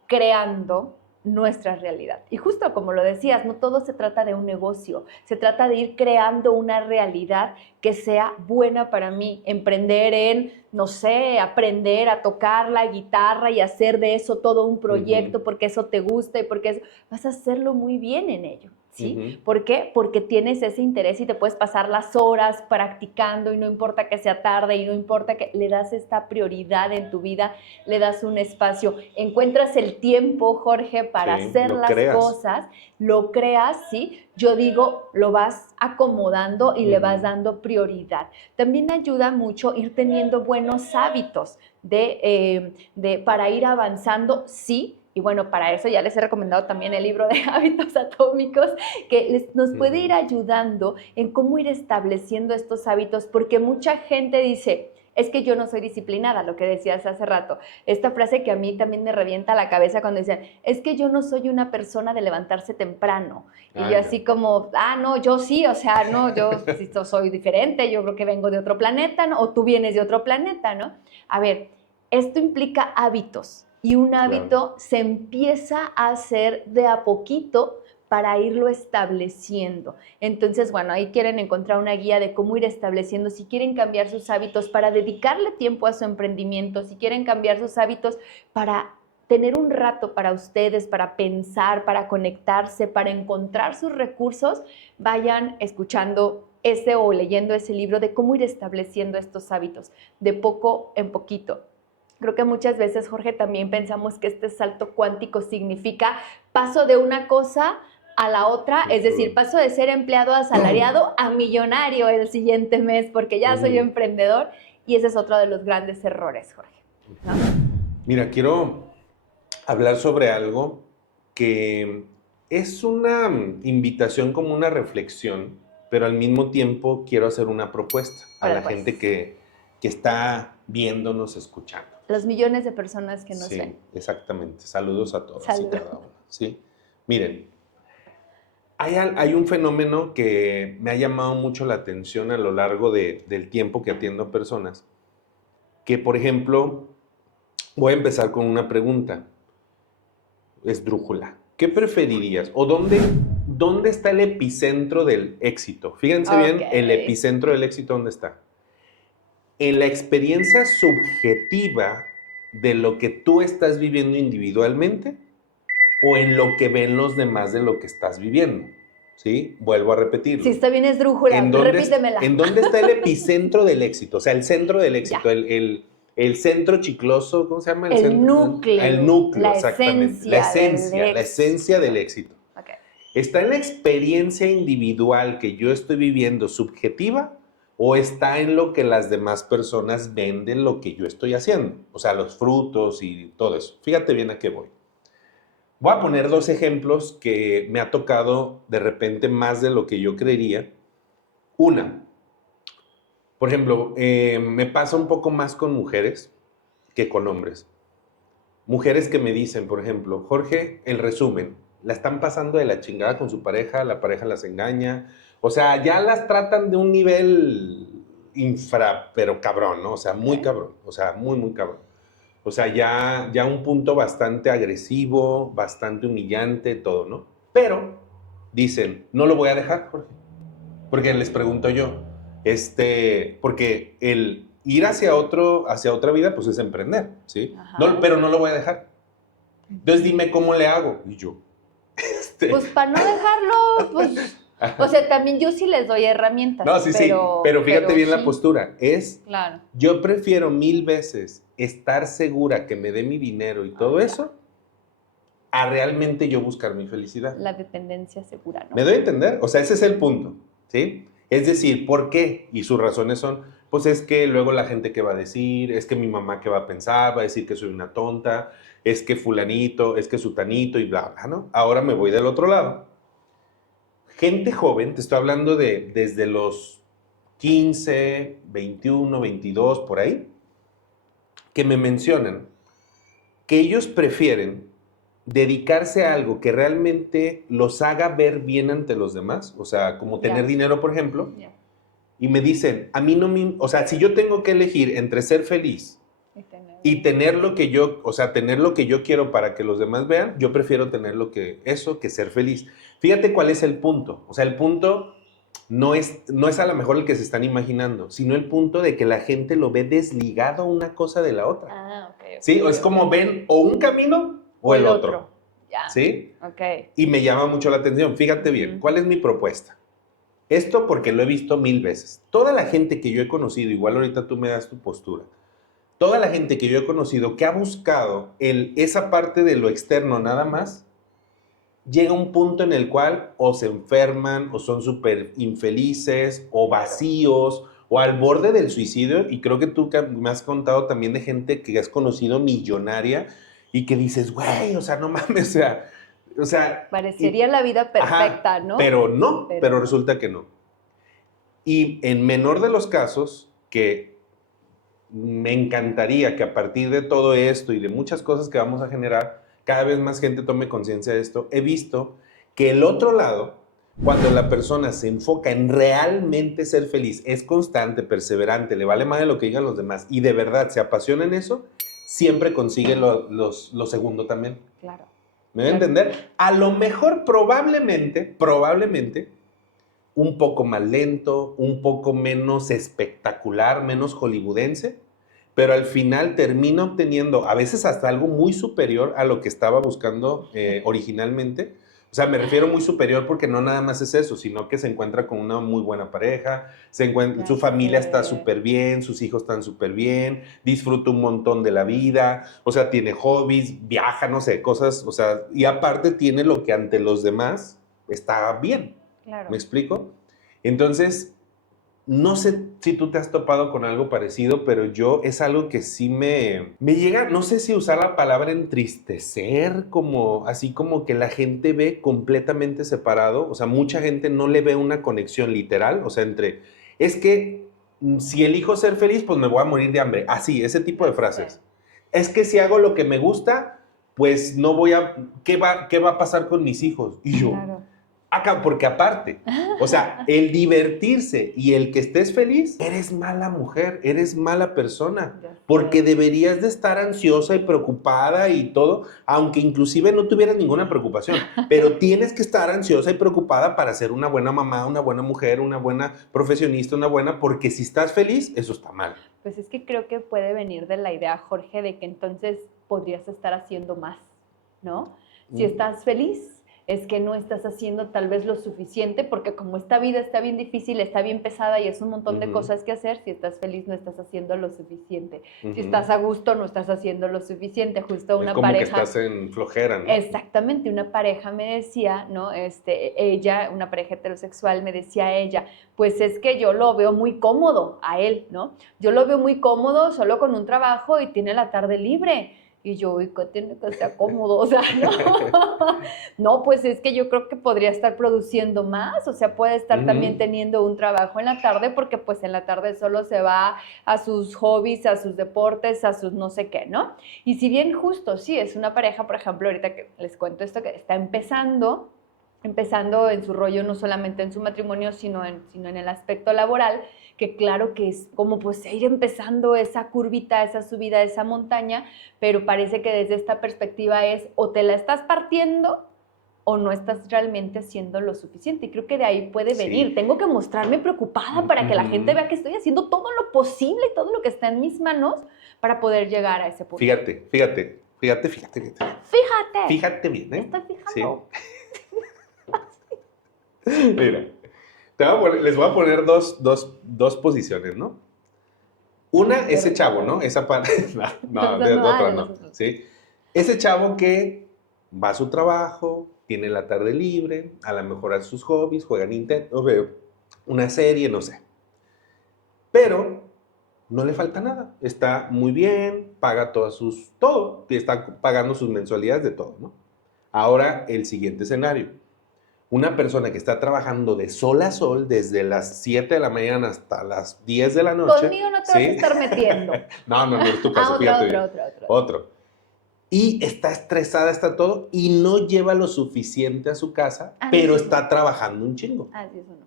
creando nuestra realidad. Y justo como lo decías, no todo se trata de un negocio, se trata de ir creando una realidad que sea buena para mí, emprender en, no sé, aprender a tocar la guitarra y hacer de eso todo un proyecto porque eso te gusta y porque vas a hacerlo muy bien en ello. ¿Sí? ¿Por qué? Porque tienes ese interés y te puedes pasar las horas practicando y no importa que sea tarde y no importa que le das esta prioridad en tu vida, le das un espacio, encuentras el tiempo, Jorge, para hacer las cosas, lo creas, ¿sí? Yo digo, lo vas acomodando y le vas dando prioridad. También ayuda mucho ir teniendo buenos hábitos para ir avanzando, sí. Y bueno, para eso ya les he recomendado también el libro de Hábitos Atómicos, que nos puede ir ayudando en cómo ir estableciendo estos hábitos, porque mucha gente dice, es que yo no soy disciplinada, lo que decías hace rato. Esta frase que a mí también me revienta la cabeza cuando dicen, es que yo no soy una persona de levantarse temprano. Y yo así como, no, yo sí, o sea, no, yo sí soy diferente, yo creo que vengo de otro planeta, ¿no? O tú vienes de otro planeta, ¿no? A ver, esto implica hábitos. Y un hábito se empieza a hacer de a poquito para irlo estableciendo. Entonces, bueno, ahí quieren encontrar una guía de cómo ir estableciendo, si quieren cambiar sus hábitos para dedicarle tiempo a su emprendimiento, si quieren cambiar sus hábitos para tener un rato para ustedes, para pensar, para conectarse, para encontrar sus recursos, vayan escuchando o leyendo ese libro de cómo ir estableciendo estos hábitos de poco en poquito. Creo que muchas veces, Jorge, también pensamos que este salto cuántico significa paso de una cosa a la otra, es decir, paso de ser empleado asalariado a millonario el siguiente mes porque ya soy emprendedor, y ese es otro de los grandes errores, Jorge, ¿no? Mira, quiero hablar sobre algo que es una invitación, como una reflexión, pero al mismo tiempo quiero hacer una propuesta a la gente que está viéndonos, escuchando. Los millones de personas que nos ven. Exactamente. Saludos a todos Saludos. y cada uno. ¿Sí? Miren, hay un fenómeno que me ha llamado mucho la atención a lo largo del tiempo que atiendo a personas, que, por ejemplo, voy a empezar con una pregunta esdrújula. ¿Qué preferirías? ¿O dónde está el epicentro del éxito? Fíjense bien, el epicentro del éxito, ¿dónde está? En la experiencia subjetiva de lo que tú estás viviendo individualmente, o en lo que ven los demás de lo que estás viviendo. ¿Sí? Vuelvo a repetirlo. Sí, está bien esdrújula, repítemela. ¿En dónde está el epicentro del éxito? O sea, el centro del éxito, el centro chicloso, ¿cómo se llama? El núcleo. El núcleo, la exactamente. La esencia del éxito. Okay. ¿Está en la experiencia individual que yo estoy viviendo subjetiva, o está en lo que las demás personas ven de lo que yo estoy haciendo? O sea, los frutos y todo eso. Fíjate bien a qué voy. Voy a poner dos ejemplos que me ha tocado de repente más de lo que yo creería. Una, por ejemplo, me pasa un poco más con mujeres que con hombres. Mujeres que me dicen, por ejemplo, Jorge, el resumen, la están pasando de la chingada con su pareja, la pareja las engaña, o sea, ya las tratan de un nivel pero cabrón, ¿no? O sea, muy cabrón, o sea, muy, muy cabrón. O sea, ya un punto bastante agresivo, bastante humillante, todo, ¿no? Pero dicen, no lo voy a dejar, Jorge. Porque les pregunto yo, porque el ir hacia otra vida, pues es emprender, ¿sí? No, pero no lo voy a dejar. Entonces dime cómo le hago. Y yo, Pues para no dejarlo, pues... O sea, también yo sí les doy herramientas. No, sí, pero fíjate bien la postura. Claro. Yo prefiero 1000 veces estar segura que me dé mi dinero y todo eso, a realmente yo buscar mi felicidad. La dependencia segura, ¿no? ¿Me doy a entender? O sea, ese es el punto, ¿sí? Es decir, ¿por qué? Y sus razones son, pues es que luego la gente que va a decir, es que mi mamá que va a pensar, va a decir que soy una tonta, es que fulanito, es que sutanito y bla, bla, ¿no? Ahora me voy del otro lado. Gente joven, te estoy hablando de desde los 15, 21, 22, por ahí, que me mencionan que ellos prefieren dedicarse a algo que realmente los haga ver bien ante los demás, o sea, como tener dinero, por ejemplo, y me dicen, a mí no me... O sea, si yo tengo que elegir entre ser feliz y tener lo que yo, o sea, tener lo que yo quiero para que los demás vean, yo prefiero tener que ser feliz. Fíjate cuál es el punto. O sea, el punto no es a lo mejor el que se están imaginando, sino el punto de que la gente lo ve desligado una cosa de la otra. Ah, ok. ¿Sí? O es como ven o un camino o el otro. Ya. ¿Sí? Ok. Y me llama mucho la atención. Fíjate bien, ¿cuál es mi propuesta? Esto porque lo he visto 1000 veces. Toda la gente que yo he conocido, igual ahorita tú me das tu postura, toda la gente que yo he conocido que ha buscado esa parte de lo externo nada más, llega un punto en el cual o se enferman, o son súper infelices, o vacíos, o al borde del suicidio. Y creo que tú me has contado también de gente que has conocido millonaria y que dices, güey, o sea, no mames, o sea... Parecería la vida perfecta, ¿no? Pero no, pero resulta que no. Y en menor de los casos, que me encantaría que a partir de todo esto y de muchas cosas que vamos a generar, cada vez más gente tome conciencia de esto, he visto que el otro lado, cuando la persona se enfoca en realmente ser feliz, es constante, perseverante, le vale más de lo que digan los demás y de verdad se apasiona en eso, siempre consigue lo segundo también. Claro. ¿Me voy a entender? A lo mejor probablemente, un poco más lento, un poco menos espectacular, menos hollywoodense, pero al final termina obteniendo a veces hasta algo muy superior a lo que estaba buscando originalmente, O sea, me refiero muy superior porque no nada más es eso, sino que se encuentra con una muy buena pareja, su familia está súper bien, sus hijos están súper bien, disfruta un montón de la vida, o sea, tiene hobbies, viaja, no sé, cosas, o sea, y aparte tiene lo que ante los demás está bien. Claro. ¿Me explico? Entonces, no sé si tú te has topado con algo parecido, pero yo es algo que sí me llega, no sé si usar la palabra entristecer, como así como que la gente ve completamente separado, o sea, mucha gente no le ve una conexión literal, o sea, entre, es que si elijo ser feliz, pues me voy a morir de hambre, así, ese tipo de frases. Es que si hago lo que me gusta, pues no voy a, qué va a pasar con mis hijos? Y yo, Claro. acá, porque aparte, o sea, el divertirse y el que estés feliz, eres mala mujer, eres mala persona, porque deberías de estar ansiosa y preocupada y todo, aunque inclusive no tuvieras ninguna preocupación, pero tienes que estar ansiosa y preocupada para ser una buena mamá, una buena mujer, una buena profesionista, una buena, porque si estás feliz, eso está mal. Pues es que creo que puede venir de la idea, Jorge, de que entonces podrías estar haciendo más, ¿no? Si estás feliz, es que no estás haciendo tal vez lo suficiente, porque como esta vida está bien difícil, está bien pesada y es un montón de cosas que hacer, si estás feliz no estás haciendo lo suficiente. Si estás a gusto no estás haciendo lo suficiente. Justo una es como pareja... que estás en flojera, ¿no? Exactamente, una pareja me decía, ¿no? Ella, una pareja heterosexual, me decía a ella, pues es que yo lo veo muy cómodo a él, ¿no? Yo lo veo muy cómodo solo con un trabajo y tiene la tarde libre. Y yo, ¿y qué tiene que estar cómodo? O sea, no. No, pues es que yo creo que podría estar produciendo más, o sea, puede estar también teniendo un trabajo en la tarde, porque pues en la tarde solo se va a sus hobbies, a sus deportes, a sus no sé qué, ¿no? Y si bien justo, sí, es una pareja, por ejemplo, ahorita que les cuento esto, que está empezando en su rollo, no solamente en su matrimonio, sino en el aspecto laboral, que claro que es como pues ir empezando esa curvita, esa subida, esa montaña, pero parece que desde esta perspectiva es o te la estás partiendo o no estás realmente haciendo lo suficiente. Y creo que de ahí puede venir. Tengo que mostrarme preocupada para que la gente vea que estoy haciendo todo lo posible y todo lo que está en mis manos para poder llegar a ese punto. Fíjate. Fíjate bien, ¿eh? Estoy fijando. Sí. Mira, les voy a poner dos posiciones, ¿no? Una, ese chavo, ¿no? Esa parte. No, de otra no. ¿Sí? Ese chavo que va a su trabajo, tiene la tarde libre, a lo mejor hace sus hobbies, juega Nintendo, ve una serie, no sé. Pero no le falta nada. Está muy bien, paga todo, y está pagando sus mensualidades de todo, ¿no? Ahora, el siguiente escenario. Una persona que está trabajando de sol a sol desde las 7 de la mañana hasta las 10 de la noche. Conmigo no te vas a estar metiendo. No es tu caso, fíjate bien. Otro. Y está estresada, está todo, y no lleva lo suficiente a su casa, pero está trabajando un chingo. Sí, eso no.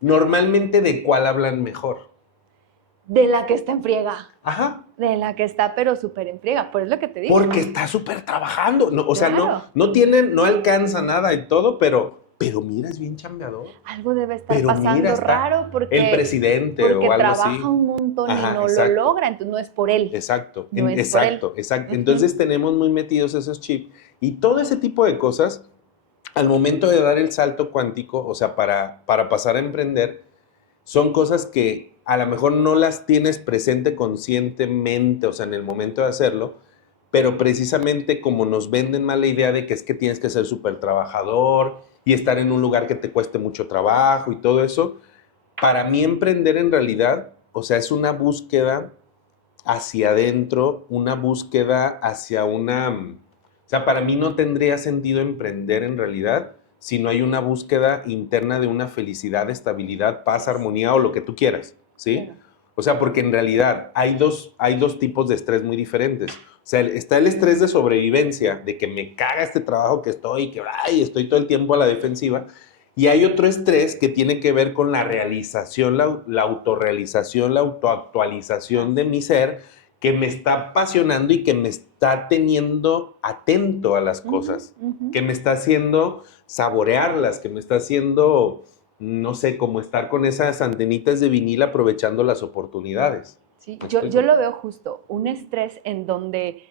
Normalmente, ¿de cuál hablan mejor? De la que está en friega. Ajá. De la que está, pero súper en friega. Por eso es lo que te digo. Porque está súper trabajando. No, o sea, Claro. no alcanza nada y todo, pero mira, es bien chambeador. Algo debe estar Pero pasando mira, está raro porque el presidente o algo así. Porque trabaja un montón y no lo logra, entonces no es por él. Exacto, No es exacto. por él. Entonces tenemos muy metidos esos chips y todo ese tipo de cosas, al momento de dar el salto cuántico, o sea, para pasar a emprender, son cosas que a lo mejor no las tienes presente conscientemente, o sea, en el momento de hacerlo, pero precisamente como nos venden mal la idea de que es que tienes que ser súper trabajador y estar en un lugar que te cueste mucho trabajo y todo eso, para mí emprender en realidad, o sea, es una búsqueda hacia adentro, una búsqueda hacia una... O sea, para mí no tendría sentido emprender en realidad si no hay una búsqueda interna de una felicidad, estabilidad, paz, armonía o lo que tú quieras, ¿sí? Claro. O sea, porque en realidad hay dos tipos de estrés muy diferentes. O sea, está el estrés de sobrevivencia, de que me caga este trabajo que estoy todo el tiempo a la defensiva. Y hay otro estrés que tiene que ver con la realización, la autorrealización, la autoactualización de mi ser, que me está apasionando y que me está teniendo atento a las cosas, que me está haciendo saborearlas, que me está haciendo, no sé, como estar con esas antenitas de vinil aprovechando las oportunidades. Sí, yo lo veo justo, un estrés en donde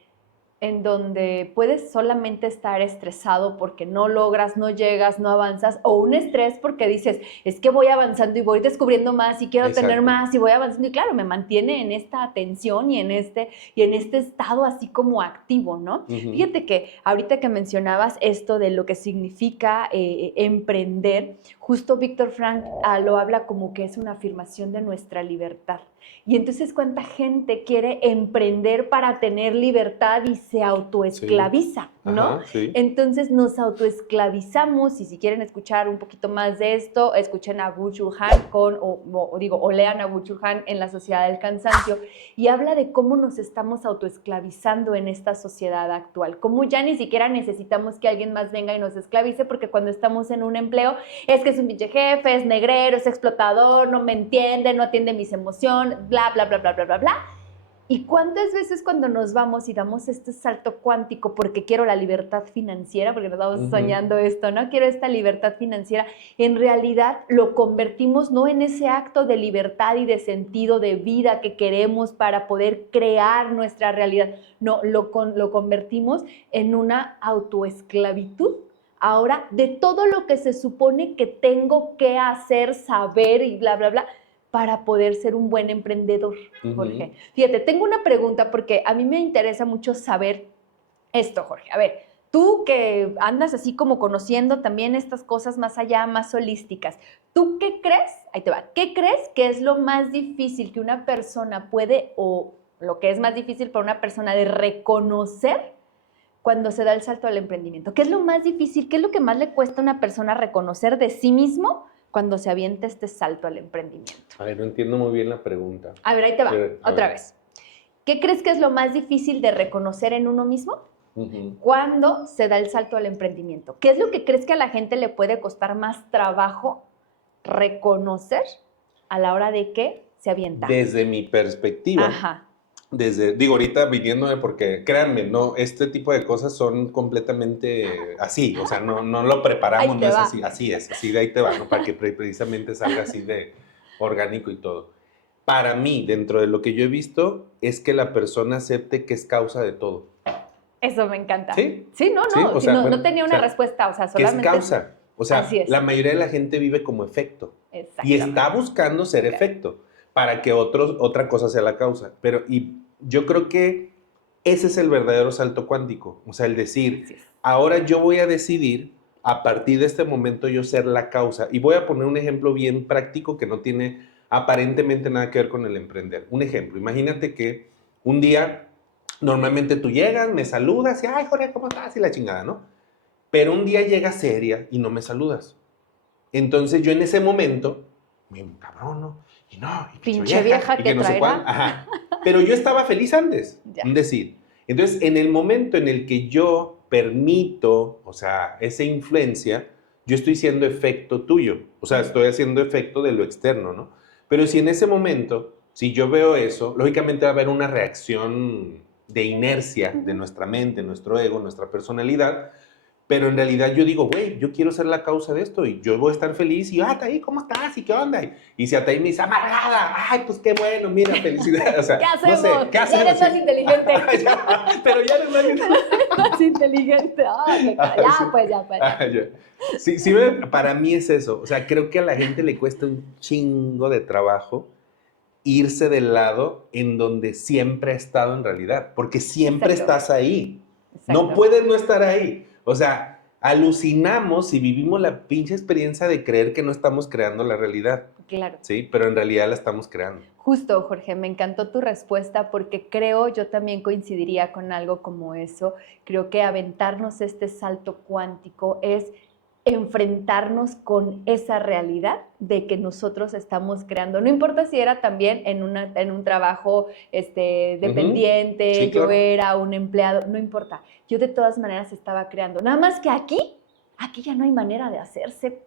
en donde puedes solamente estar estresado porque no logras, no llegas, no avanzas, o un estrés porque dices, es que voy avanzando y voy descubriendo más y quiero tener más y voy avanzando, y claro, me mantiene en esta atención y en este estado así como activo, ¿no? Fíjate que ahorita que mencionabas esto de lo que significa emprender, justo Víctor Frank lo habla como que es una afirmación de nuestra libertad. Y entonces, ¿cuánta gente quiere emprender para tener libertad y se autoesclaviza, ¿no? Ajá, sí. Entonces nos autoesclavizamos, y si quieren escuchar un poquito más de esto, escuchen a Byung-Chul Han o lean a Byung-Chul Han en La Sociedad del Cansancio, y habla de cómo nos estamos autoesclavizando en esta sociedad actual, cómo ya ni siquiera necesitamos que alguien más venga y nos esclavice, porque cuando estamos en un empleo es que es un pinche jefe, es negrero, es explotador, no me entiende, no atiende mis emociones, bla, bla, bla, bla, bla, bla, bla. ¿Y cuántas veces cuando nos vamos y damos este salto cuántico porque quiero la libertad financiera, porque nos vamos soñando esto, ¿no? Quiero esta libertad financiera, en realidad lo convertimos no en ese acto de libertad y de sentido de vida que queremos para poder crear nuestra realidad, no, lo convertimos en una autoesclavitud. Ahora, de todo lo que se supone que tengo que hacer, saber y bla, bla, bla, para poder ser un buen emprendedor, Jorge. Fíjate, tengo una pregunta porque a mí me interesa mucho saber esto, Jorge. A ver, tú que andas así como conociendo también estas cosas más allá, más holísticas, ¿tú qué crees? Ahí te va. ¿Qué crees que es lo más difícil que una persona puede, o lo que es más difícil para una persona de reconocer cuando se da el salto al emprendimiento? ¿Qué es lo más difícil? ¿Qué es lo que más le cuesta a una persona reconocer de sí mismo cuando se avienta este salto al emprendimiento? A ver, no entiendo muy bien la pregunta. A ver, ahí te va, otra vez. ¿Qué crees que es lo más difícil de reconocer en uno mismo cuando se da el salto al emprendimiento? ¿Qué es lo que crees que a la gente le puede costar más trabajo reconocer a la hora de que se avienta? Desde mi perspectiva. Ajá. Digo, ahorita viniéndome, porque créanme, no, este tipo de cosas son completamente así, o sea, no lo preparamos, no es así, así de ahí te va, ¿no? Para que precisamente salga así de orgánico y todo. Para mí, dentro de lo que yo he visto, es que la persona acepte que es causa de todo. Eso me encanta. ¿Sí? Sí, no, ¿Sí? O sea, no tenía una respuesta, o sea, solamente... Que es causa. O sea, así es. La mayoría de la gente vive como efecto. Y está buscando ser efecto para que otra cosa sea la causa. Y yo creo que ese es el verdadero salto cuántico. O sea, el decir, ahora yo voy a decidir, a partir de este momento, yo ser la causa. Y voy a poner un ejemplo bien práctico que no tiene aparentemente nada que ver con el emprender. Un ejemplo, imagínate que un día, normalmente tú llegas, me saludas y, ay, Jorge, ¿cómo estás? Y la chingada, ¿no? Pero un día llegas seria y no me saludas. Entonces yo en ese momento, me encabrono, y no, y pinche vieja y que no sé cuál. Ajá. Pero yo estaba feliz antes, es decir. Entonces, en el momento en el que yo permito, o sea, esa influencia, yo estoy siendo efecto tuyo. O sea, estoy haciendo efecto de lo externo, ¿no? Pero si en ese momento, si yo veo eso, lógicamente va a haber una reacción de inercia de nuestra mente, nuestro ego, nuestra personalidad. Pero en realidad yo digo, güey, yo quiero ser la causa de esto y yo voy a estar feliz. Y, Ataí, ¿cómo estás? ¿Y qué onda? Y si Ataí me dice, amargada, ay, pues qué bueno, mira, felicidad. O sea, ¿qué hacemos? No sé, ¿qué hacemos? Ya eres más inteligente. Pero ya eres más inteligente. Sí, para mí es eso. O sea, creo que a la gente le cuesta un chingo de trabajo irse del lado en donde siempre ha estado en realidad. Porque siempre estás ahí. No puedes no estar ahí. O sea, alucinamos y vivimos la pinche experiencia de creer que no estamos creando la realidad. Claro. Sí, pero en realidad la estamos creando. Justo, Jorge, me encantó tu respuesta porque yo también coincidiría con algo como eso. Creo que aventarnos este salto cuántico es enfrentarnos con esa realidad de que nosotros estamos creando. No importa si era también en un trabajo dependiente, Sí, claro. Yo era un empleado, no importa. Yo de todas maneras estaba creando. Nada más que aquí ya no hay manera de hacerse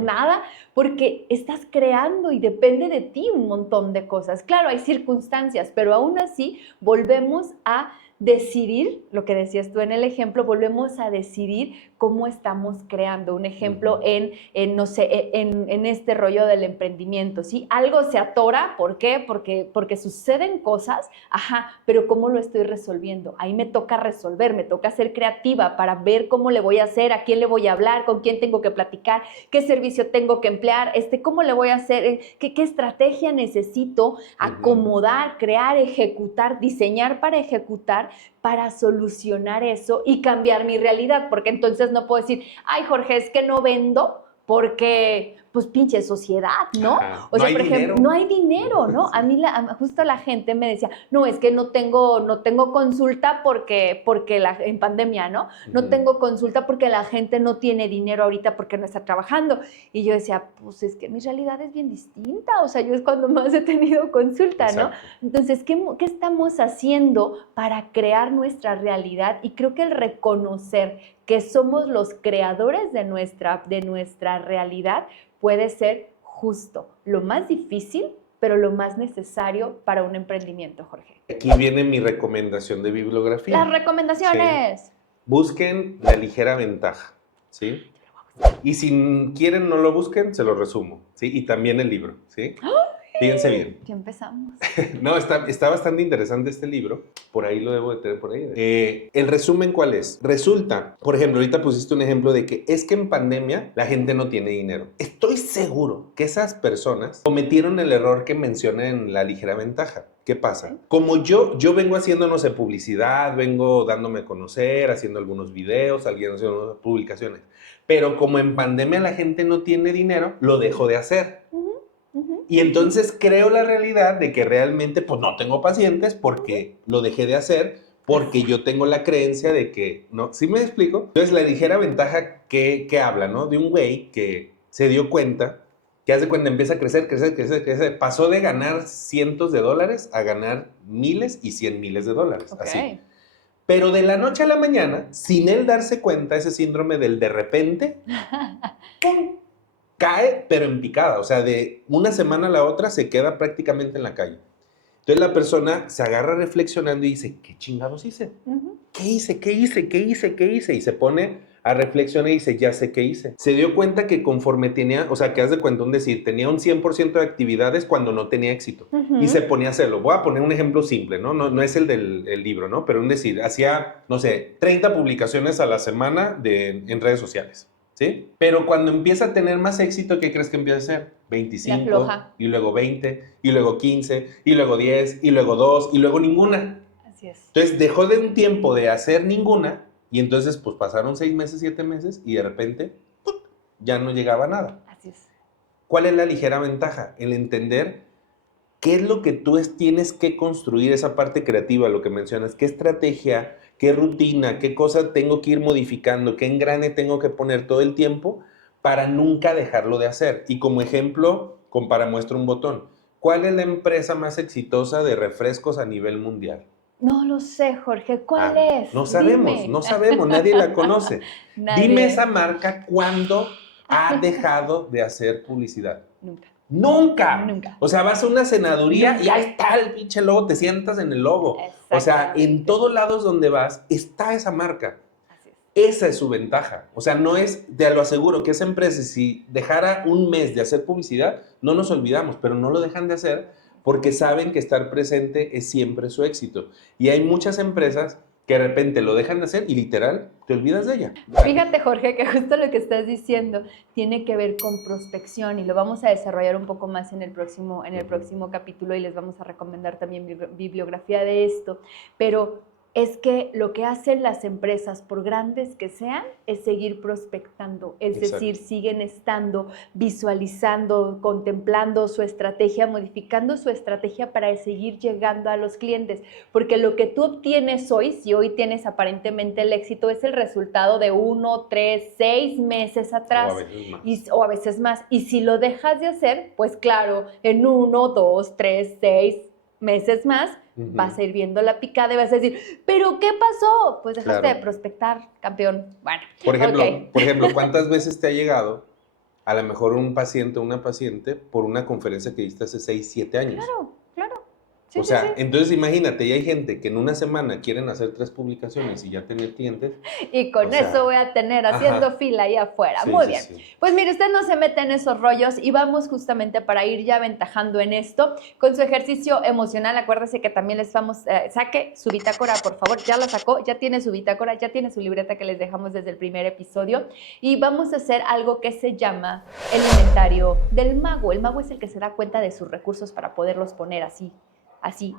nada, porque estás creando y depende de ti un montón de cosas. Claro, hay circunstancias, pero aún así volvemos a decidir, lo que decías tú en el ejemplo, volvemos a decidir cómo estamos creando. Un ejemplo no sé, en este rollo del emprendimiento, ¿sí? Algo se atora, ¿por qué? Porque suceden cosas, pero ¿cómo lo estoy resolviendo? Ahí me toca resolver, me toca ser creativa para ver cómo le voy a hacer, a quién le voy a hablar, con quién tengo que platicar, qué servicio tengo que emplear, cómo le voy a hacer, qué estrategia necesito acomodar, crear, ejecutar, diseñar para ejecutar, para solucionar eso y cambiar mi realidad, porque entonces no puedo decir, ay, Jorge, es que no vendo porque, pues, pinche sociedad, ¿no? O sea, por ejemplo, no hay dinero, ¿no? A mí justo la gente me decía, no, es que no tengo consulta porque en pandemia, ¿no? No tengo consulta porque la gente no tiene dinero ahorita porque no está trabajando. Y yo decía, pues es que mi realidad es bien distinta, o sea, yo es cuando más he tenido consulta, ¿no? Exacto. Entonces, ¿qué estamos haciendo para crear nuestra realidad? Y creo que el reconocer que somos los creadores de nuestra realidad puede ser justo lo más difícil, pero lo más necesario para un emprendimiento, Jorge. Aquí viene mi recomendación de bibliografía. Las recomendaciones. Sí. Busquen La ligera ventaja, ¿sí? Y si quieren no lo busquen, se lo resumo, ¿sí? Y también el libro, ¿sí? Fíjense bien. Ya empezamos. No, está bastante interesante este libro. Por ahí lo debo de tener por ahí. El resumen, ¿cuál es? Resulta, por ejemplo, ahorita pusiste un ejemplo de que es que en pandemia la gente no tiene dinero. Estoy seguro que esas personas cometieron el error que menciona en La ligera ventaja. ¿Qué pasa? Como yo vengo haciendo, no sé, publicidad, vengo dándome a conocer, haciendo algunos videos, haciendo publicaciones. Pero como en pandemia la gente no tiene dinero, lo dejo de hacer. Y entonces creo la realidad de que realmente pues no tengo pacientes porque lo dejé de hacer, porque yo tengo la creencia de que, ¿no? ¿Sí me explico? Entonces la ligera ventaja que habla, ¿no? De un güey que se dio cuenta, que hace cuenta empieza a crecer, pasó de ganar cientos de dólares a ganar miles y 100 miles de dólares, así. Pero de la noche a la mañana, sin él darse cuenta, ese síndrome del de repente, ¡pum!, cae, pero en picada. O sea, de una semana a la otra se queda prácticamente en la calle. Entonces la persona se agarra reflexionando y dice, ¿qué chingados hice? ¿Qué hice? Y se pone a reflexionar y dice, ya sé qué hice. Se dio cuenta que conforme tenía, o sea, que haz de cuenta, tenía un 100% de actividades cuando no tenía éxito. Y se ponía a hacerlo. Voy a poner un ejemplo simple, ¿no? No es el del libro, ¿no? Pero hacía, no sé, 30 publicaciones a la semana en redes sociales. ¿Sí? Pero cuando empieza a tener más éxito, ¿qué crees que empieza a hacer? 25, y luego 20, y luego 15, y luego 10, y luego 2, y luego ninguna. Así es. Entonces dejó de un tiempo de hacer ninguna, y entonces pues pasaron 6 meses, 7 meses, y de repente ¡pum!, ya no llegaba a nada. Así es. ¿Cuál es la ligera ventaja? El entender qué es lo que tú tienes que construir, esa parte creativa, lo que mencionas, qué estrategia, qué rutina, qué cosa tengo que ir modificando, qué engrane tengo que poner todo el tiempo para nunca dejarlo de hacer. Y como ejemplo, muestro un botón. ¿Cuál es la empresa más exitosa de refrescos a nivel mundial? No lo sé, Jorge. ¿Cuál es? No sabemos, Dime. no sabemos, nadie la conoce. Nadie. Dime esa marca, ¿cuándo ha dejado de hacer publicidad? Nunca. ¡Nunca! O sea, vas a una cenaduría y ahí está el pinche logo, te sientas en el logo. O sea, en todos lados donde vas está esa marca. Así es. Esa es su ventaja. O sea, no es, te lo aseguro, que esa empresa, si dejara un mes de hacer publicidad, no nos olvidamos, pero no lo dejan de hacer porque saben que estar presente es siempre su éxito. Y hay muchas empresas que de repente lo dejan de hacer y literal te olvidas de ella. Fíjate, Jorge, que justo lo que estás diciendo tiene que ver con prospección y lo vamos a desarrollar un poco más en el próximo capítulo y les vamos a recomendar también bibliografía de esto, pero es que lo que hacen las empresas, por grandes que sean, es seguir prospectando, es decir, siguen estando, visualizando, contemplando su estrategia, modificando su estrategia para seguir llegando a los clientes, porque lo que tú obtienes hoy, si hoy tienes aparentemente el éxito, es el resultado de 1, 3, 6 meses atrás, o a veces más, y si lo dejas de hacer, pues claro, en 1, 2, 3, 6 meses más, vas a ir viendo la picada y vas a decir, ¿pero qué pasó? Pues dejaste de prospectar, campeón. Bueno, por ejemplo, ¿cuántas veces te ha llegado a lo mejor un paciente o una paciente por una conferencia que diste hace 6, 7 años? Claro. Sí, O sí, sea, sí. entonces imagínate, y hay gente que en una semana quieren hacer 3 publicaciones y ya tener clientes. Y con O sea, eso voy a tener haciendo ajá. fila ahí afuera. Sí, Muy sí, bien. sí. Pues mire, usted no se mete en esos rollos y vamos justamente para ir ya aventajando en esto con su ejercicio emocional. Acuérdese que también les vamos, saque su bitácora, por favor. Ya la sacó, ya tiene su bitácora, ya tiene su libreta que les dejamos desde el primer episodio. Y vamos a hacer algo que se llama el inventario del mago. El mago es el que se da cuenta de sus recursos para poderlos poner así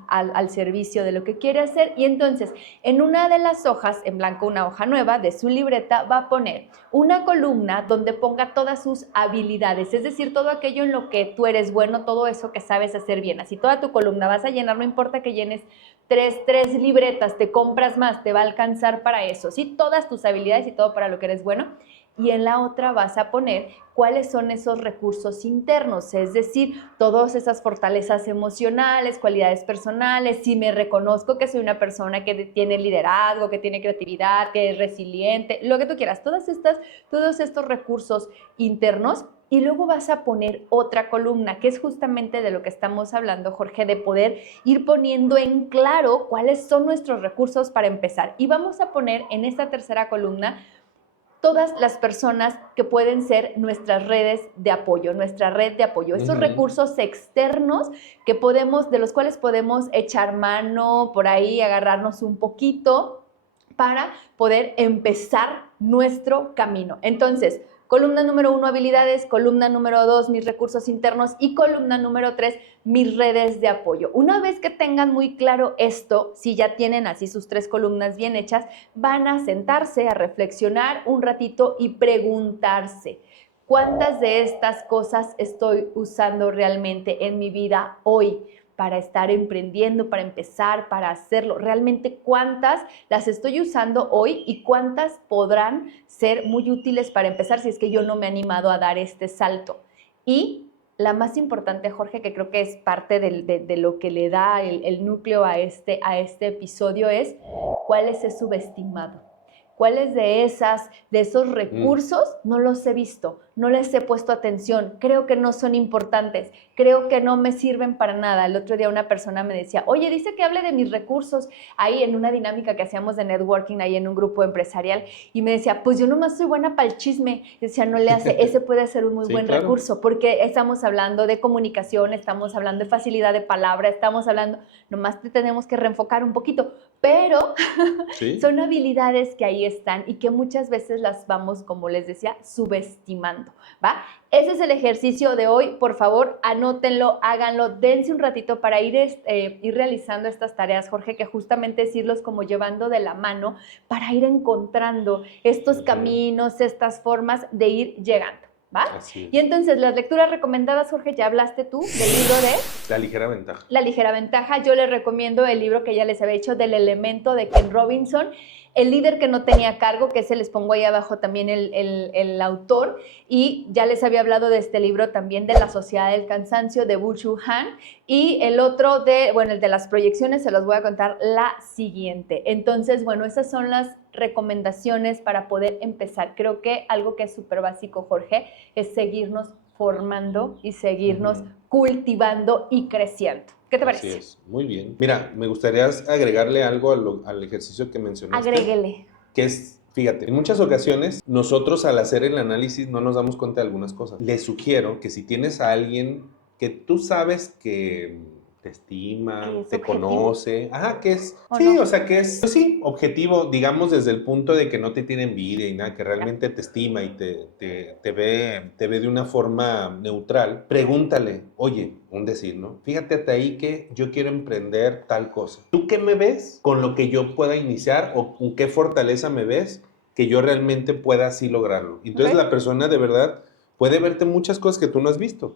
al servicio de lo que quiere hacer. Y entonces, en una de las hojas, en blanco, una hoja nueva de su libreta, va a poner una columna donde ponga todas sus habilidades, es decir, todo aquello en lo que tú eres bueno, todo eso que sabes hacer bien. Así toda tu columna vas a llenar, no importa que llenes tres libretas, te compras más, te va a alcanzar para eso, ¿sí? Todas tus habilidades y todo para lo que eres bueno. Y en la otra vas a poner cuáles son esos recursos internos, es decir, todas esas fortalezas emocionales, cualidades personales, si me reconozco que soy una persona que tiene liderazgo, que tiene creatividad, que es resiliente, lo que tú quieras, todos estos recursos internos. Y luego vas a poner otra columna, que es justamente de lo que estamos hablando, Jorge, de poder ir poniendo en claro cuáles son nuestros recursos para empezar. Y vamos a poner en esta tercera columna todas las personas que pueden ser nuestras redes de apoyo, nuestra red de apoyo, esos recursos externos que de los cuales podemos echar mano, por ahí agarrarnos un poquito para poder empezar nuestro camino. Entonces, columna número 1, habilidades, columna número 2, mis recursos internos y columna número 3, mis redes de apoyo. Una vez que tengan muy claro esto, si ya tienen así sus 3 columnas bien hechas, van a sentarse a reflexionar un ratito y preguntarse, ¿cuántas de estas cosas estoy usando realmente en mi vida hoy? Para estar emprendiendo, para empezar, para hacerlo. Realmente cuántas las estoy usando hoy y cuántas podrán ser muy útiles para empezar si es que yo no me he animado a dar este salto. Y la más importante, Jorge, que creo que es parte de lo que le da el núcleo a este episodio es cuál es el subestimado. ¿Cuáles de esos recursos no los he visto? No les he puesto atención, creo que no son importantes, creo que no me sirven para nada. El otro día una persona me decía, oye, dice que hable de mis recursos ahí en una dinámica que hacíamos de networking ahí en un grupo empresarial y me decía, pues yo nomás soy buena para el chisme. Y decía, no le hace, ese puede ser un muy buen recurso porque estamos hablando de comunicación, estamos hablando de facilidad de palabra, estamos hablando, nomás te tenemos que reenfocar un poquito, pero son habilidades que ahí están y que muchas veces las vamos, como les decía, subestimando, ¿va? Ese es el ejercicio de hoy. Por favor, anótenlo, háganlo, dense un ratito para ir realizando estas tareas, Jorge, que justamente es irlos como llevando de la mano para ir encontrando estos caminos, estas formas de ir llegando, ¿va? Así es. Y entonces, las lecturas recomendadas, Jorge, ya hablaste tú del libro de La ligera ventaja. La ligera ventaja. Yo les recomiendo el libro que ya les había hecho del elemento de Ken Robinson. El líder que no tenía cargo, que se les pongo ahí abajo también el autor, y ya les había hablado de este libro también de La Sociedad del Cansancio de Byung-Chul Han, y el otro el de las proyecciones, se los voy a contar la siguiente. Entonces, bueno, esas son las recomendaciones para poder empezar. Creo que algo que es súper básico, Jorge, es seguirnos formando y seguirnos cultivando y creciendo. ¿Qué te parece? Así es, muy bien. Mira, me gustaría agregarle algo al ejercicio que mencionaste. Agréguele. Que es, fíjate, en muchas ocasiones nosotros al hacer el análisis no nos damos cuenta de algunas cosas. Les sugiero que si tienes a alguien que tú sabes que te estima, te conoce, que es, sí, o sea, que es, pues sí, objetivo, digamos, desde el punto de que no te tiene envidia y nada, que realmente te estima y te ve de una forma neutral, pregúntale, oye, un decir, ¿no? Fíjate hasta ahí que yo quiero emprender tal cosa. ¿Tú qué me ves con lo que yo pueda iniciar o con qué fortaleza me ves que yo realmente pueda así lograrlo? Entonces la persona de verdad puede verte muchas cosas que tú no has visto,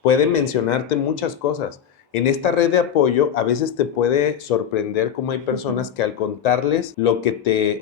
puede mencionarte muchas cosas. En esta red de apoyo a veces te puede sorprender cómo hay personas que al contarles lo que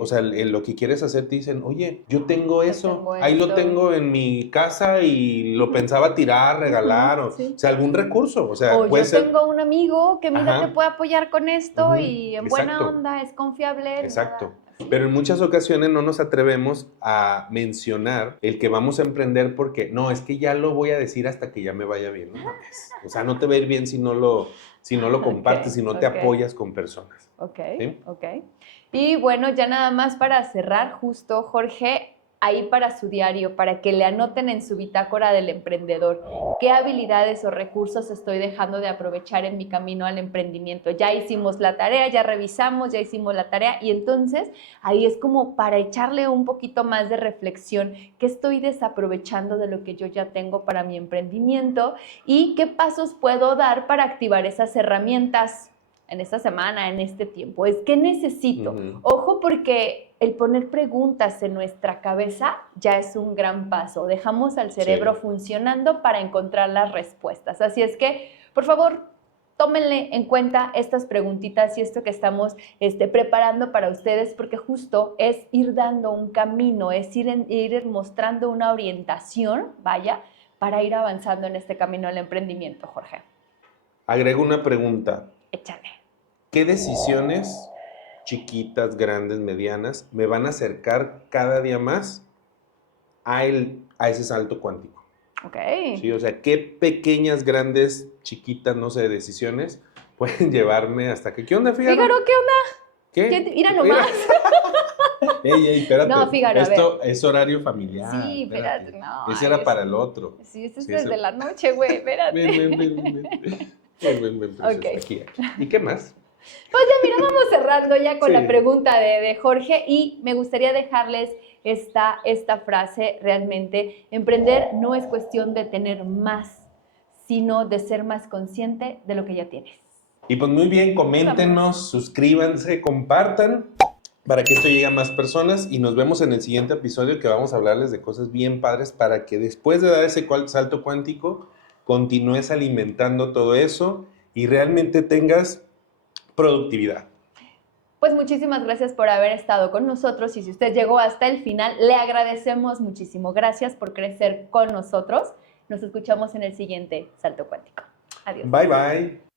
lo que quieres hacer te dicen, oye, yo tengo eso, ahí lo tengo en mi casa y lo pensaba tirar, regalar, o sea, algún recurso, o sea, puede ser. Tengo un amigo que mira te puede apoyar con esto y en buena onda, es confiable. Exacto. Pero en muchas ocasiones no nos atrevemos a mencionar el que vamos a emprender porque, no, es que ya lo voy a decir hasta que ya me vaya bien. No mames. O sea, no te va a ir bien si no lo compartes, si no te apoyas con personas. Ok, ¿Sí? ok. Y bueno, ya nada más para cerrar, justo, Jorge, ahí para su diario, para que le anoten en su bitácora del emprendedor qué habilidades o recursos estoy dejando de aprovechar en mi camino al emprendimiento. Ya hicimos la tarea, ya revisamos, ya hicimos la tarea y entonces ahí es como para echarle un poquito más de reflexión, qué estoy desaprovechando de lo que yo ya tengo para mi emprendimiento y qué pasos puedo dar para activar esas herramientas en esta semana, en este tiempo. Es que necesito. Ojo, porque el poner preguntas en nuestra cabeza ya es un gran paso. Dejamos al cerebro funcionando para encontrar las respuestas. Así es que, por favor, tómenle en cuenta estas preguntitas y esto que estamos preparando para ustedes, porque justo es ir dando un camino, es ir mostrando una orientación, vaya, para ir avanzando en este camino al emprendimiento, Jorge. Agrego una pregunta. Échale. ¿Qué decisiones, chiquitas, grandes, medianas, me van a acercar cada día más a ese salto cuántico? Ok. Sí, o sea, ¿qué pequeñas, grandes, chiquitas, no sé, decisiones pueden llevarme hasta que... ¿Qué onda, Fígaro? Fígaro, ¿qué onda? ¿Qué? Mira nomás. Ey, espérate. No, Fígaro, esto es horario familiar. Sí, espérate, no. Ese era para el otro. Sí, este es Sí, desde la noche, güey, espérate. Ven, Ok. aquí. ¿Y qué más? Pues ya, mira, vamos cerrando ya con Sí. la pregunta de Jorge y me gustaría dejarles esta frase realmente. Emprender no es cuestión de tener más, sino de ser más consciente de lo que ya tienes. Y pues muy bien, coméntenos, suscríbanse, compartan para que esto llegue a más personas y nos vemos en el siguiente episodio que vamos a hablarles de cosas bien padres para que después de dar ese salto cuántico continúes alimentando todo eso y realmente tengas productividad. Pues muchísimas gracias por haber estado con nosotros y si usted llegó hasta el final, le agradecemos muchísimo. Gracias por crecer con nosotros. Nos escuchamos en el siguiente Salto Cuántico. Adiós. Bye, bye.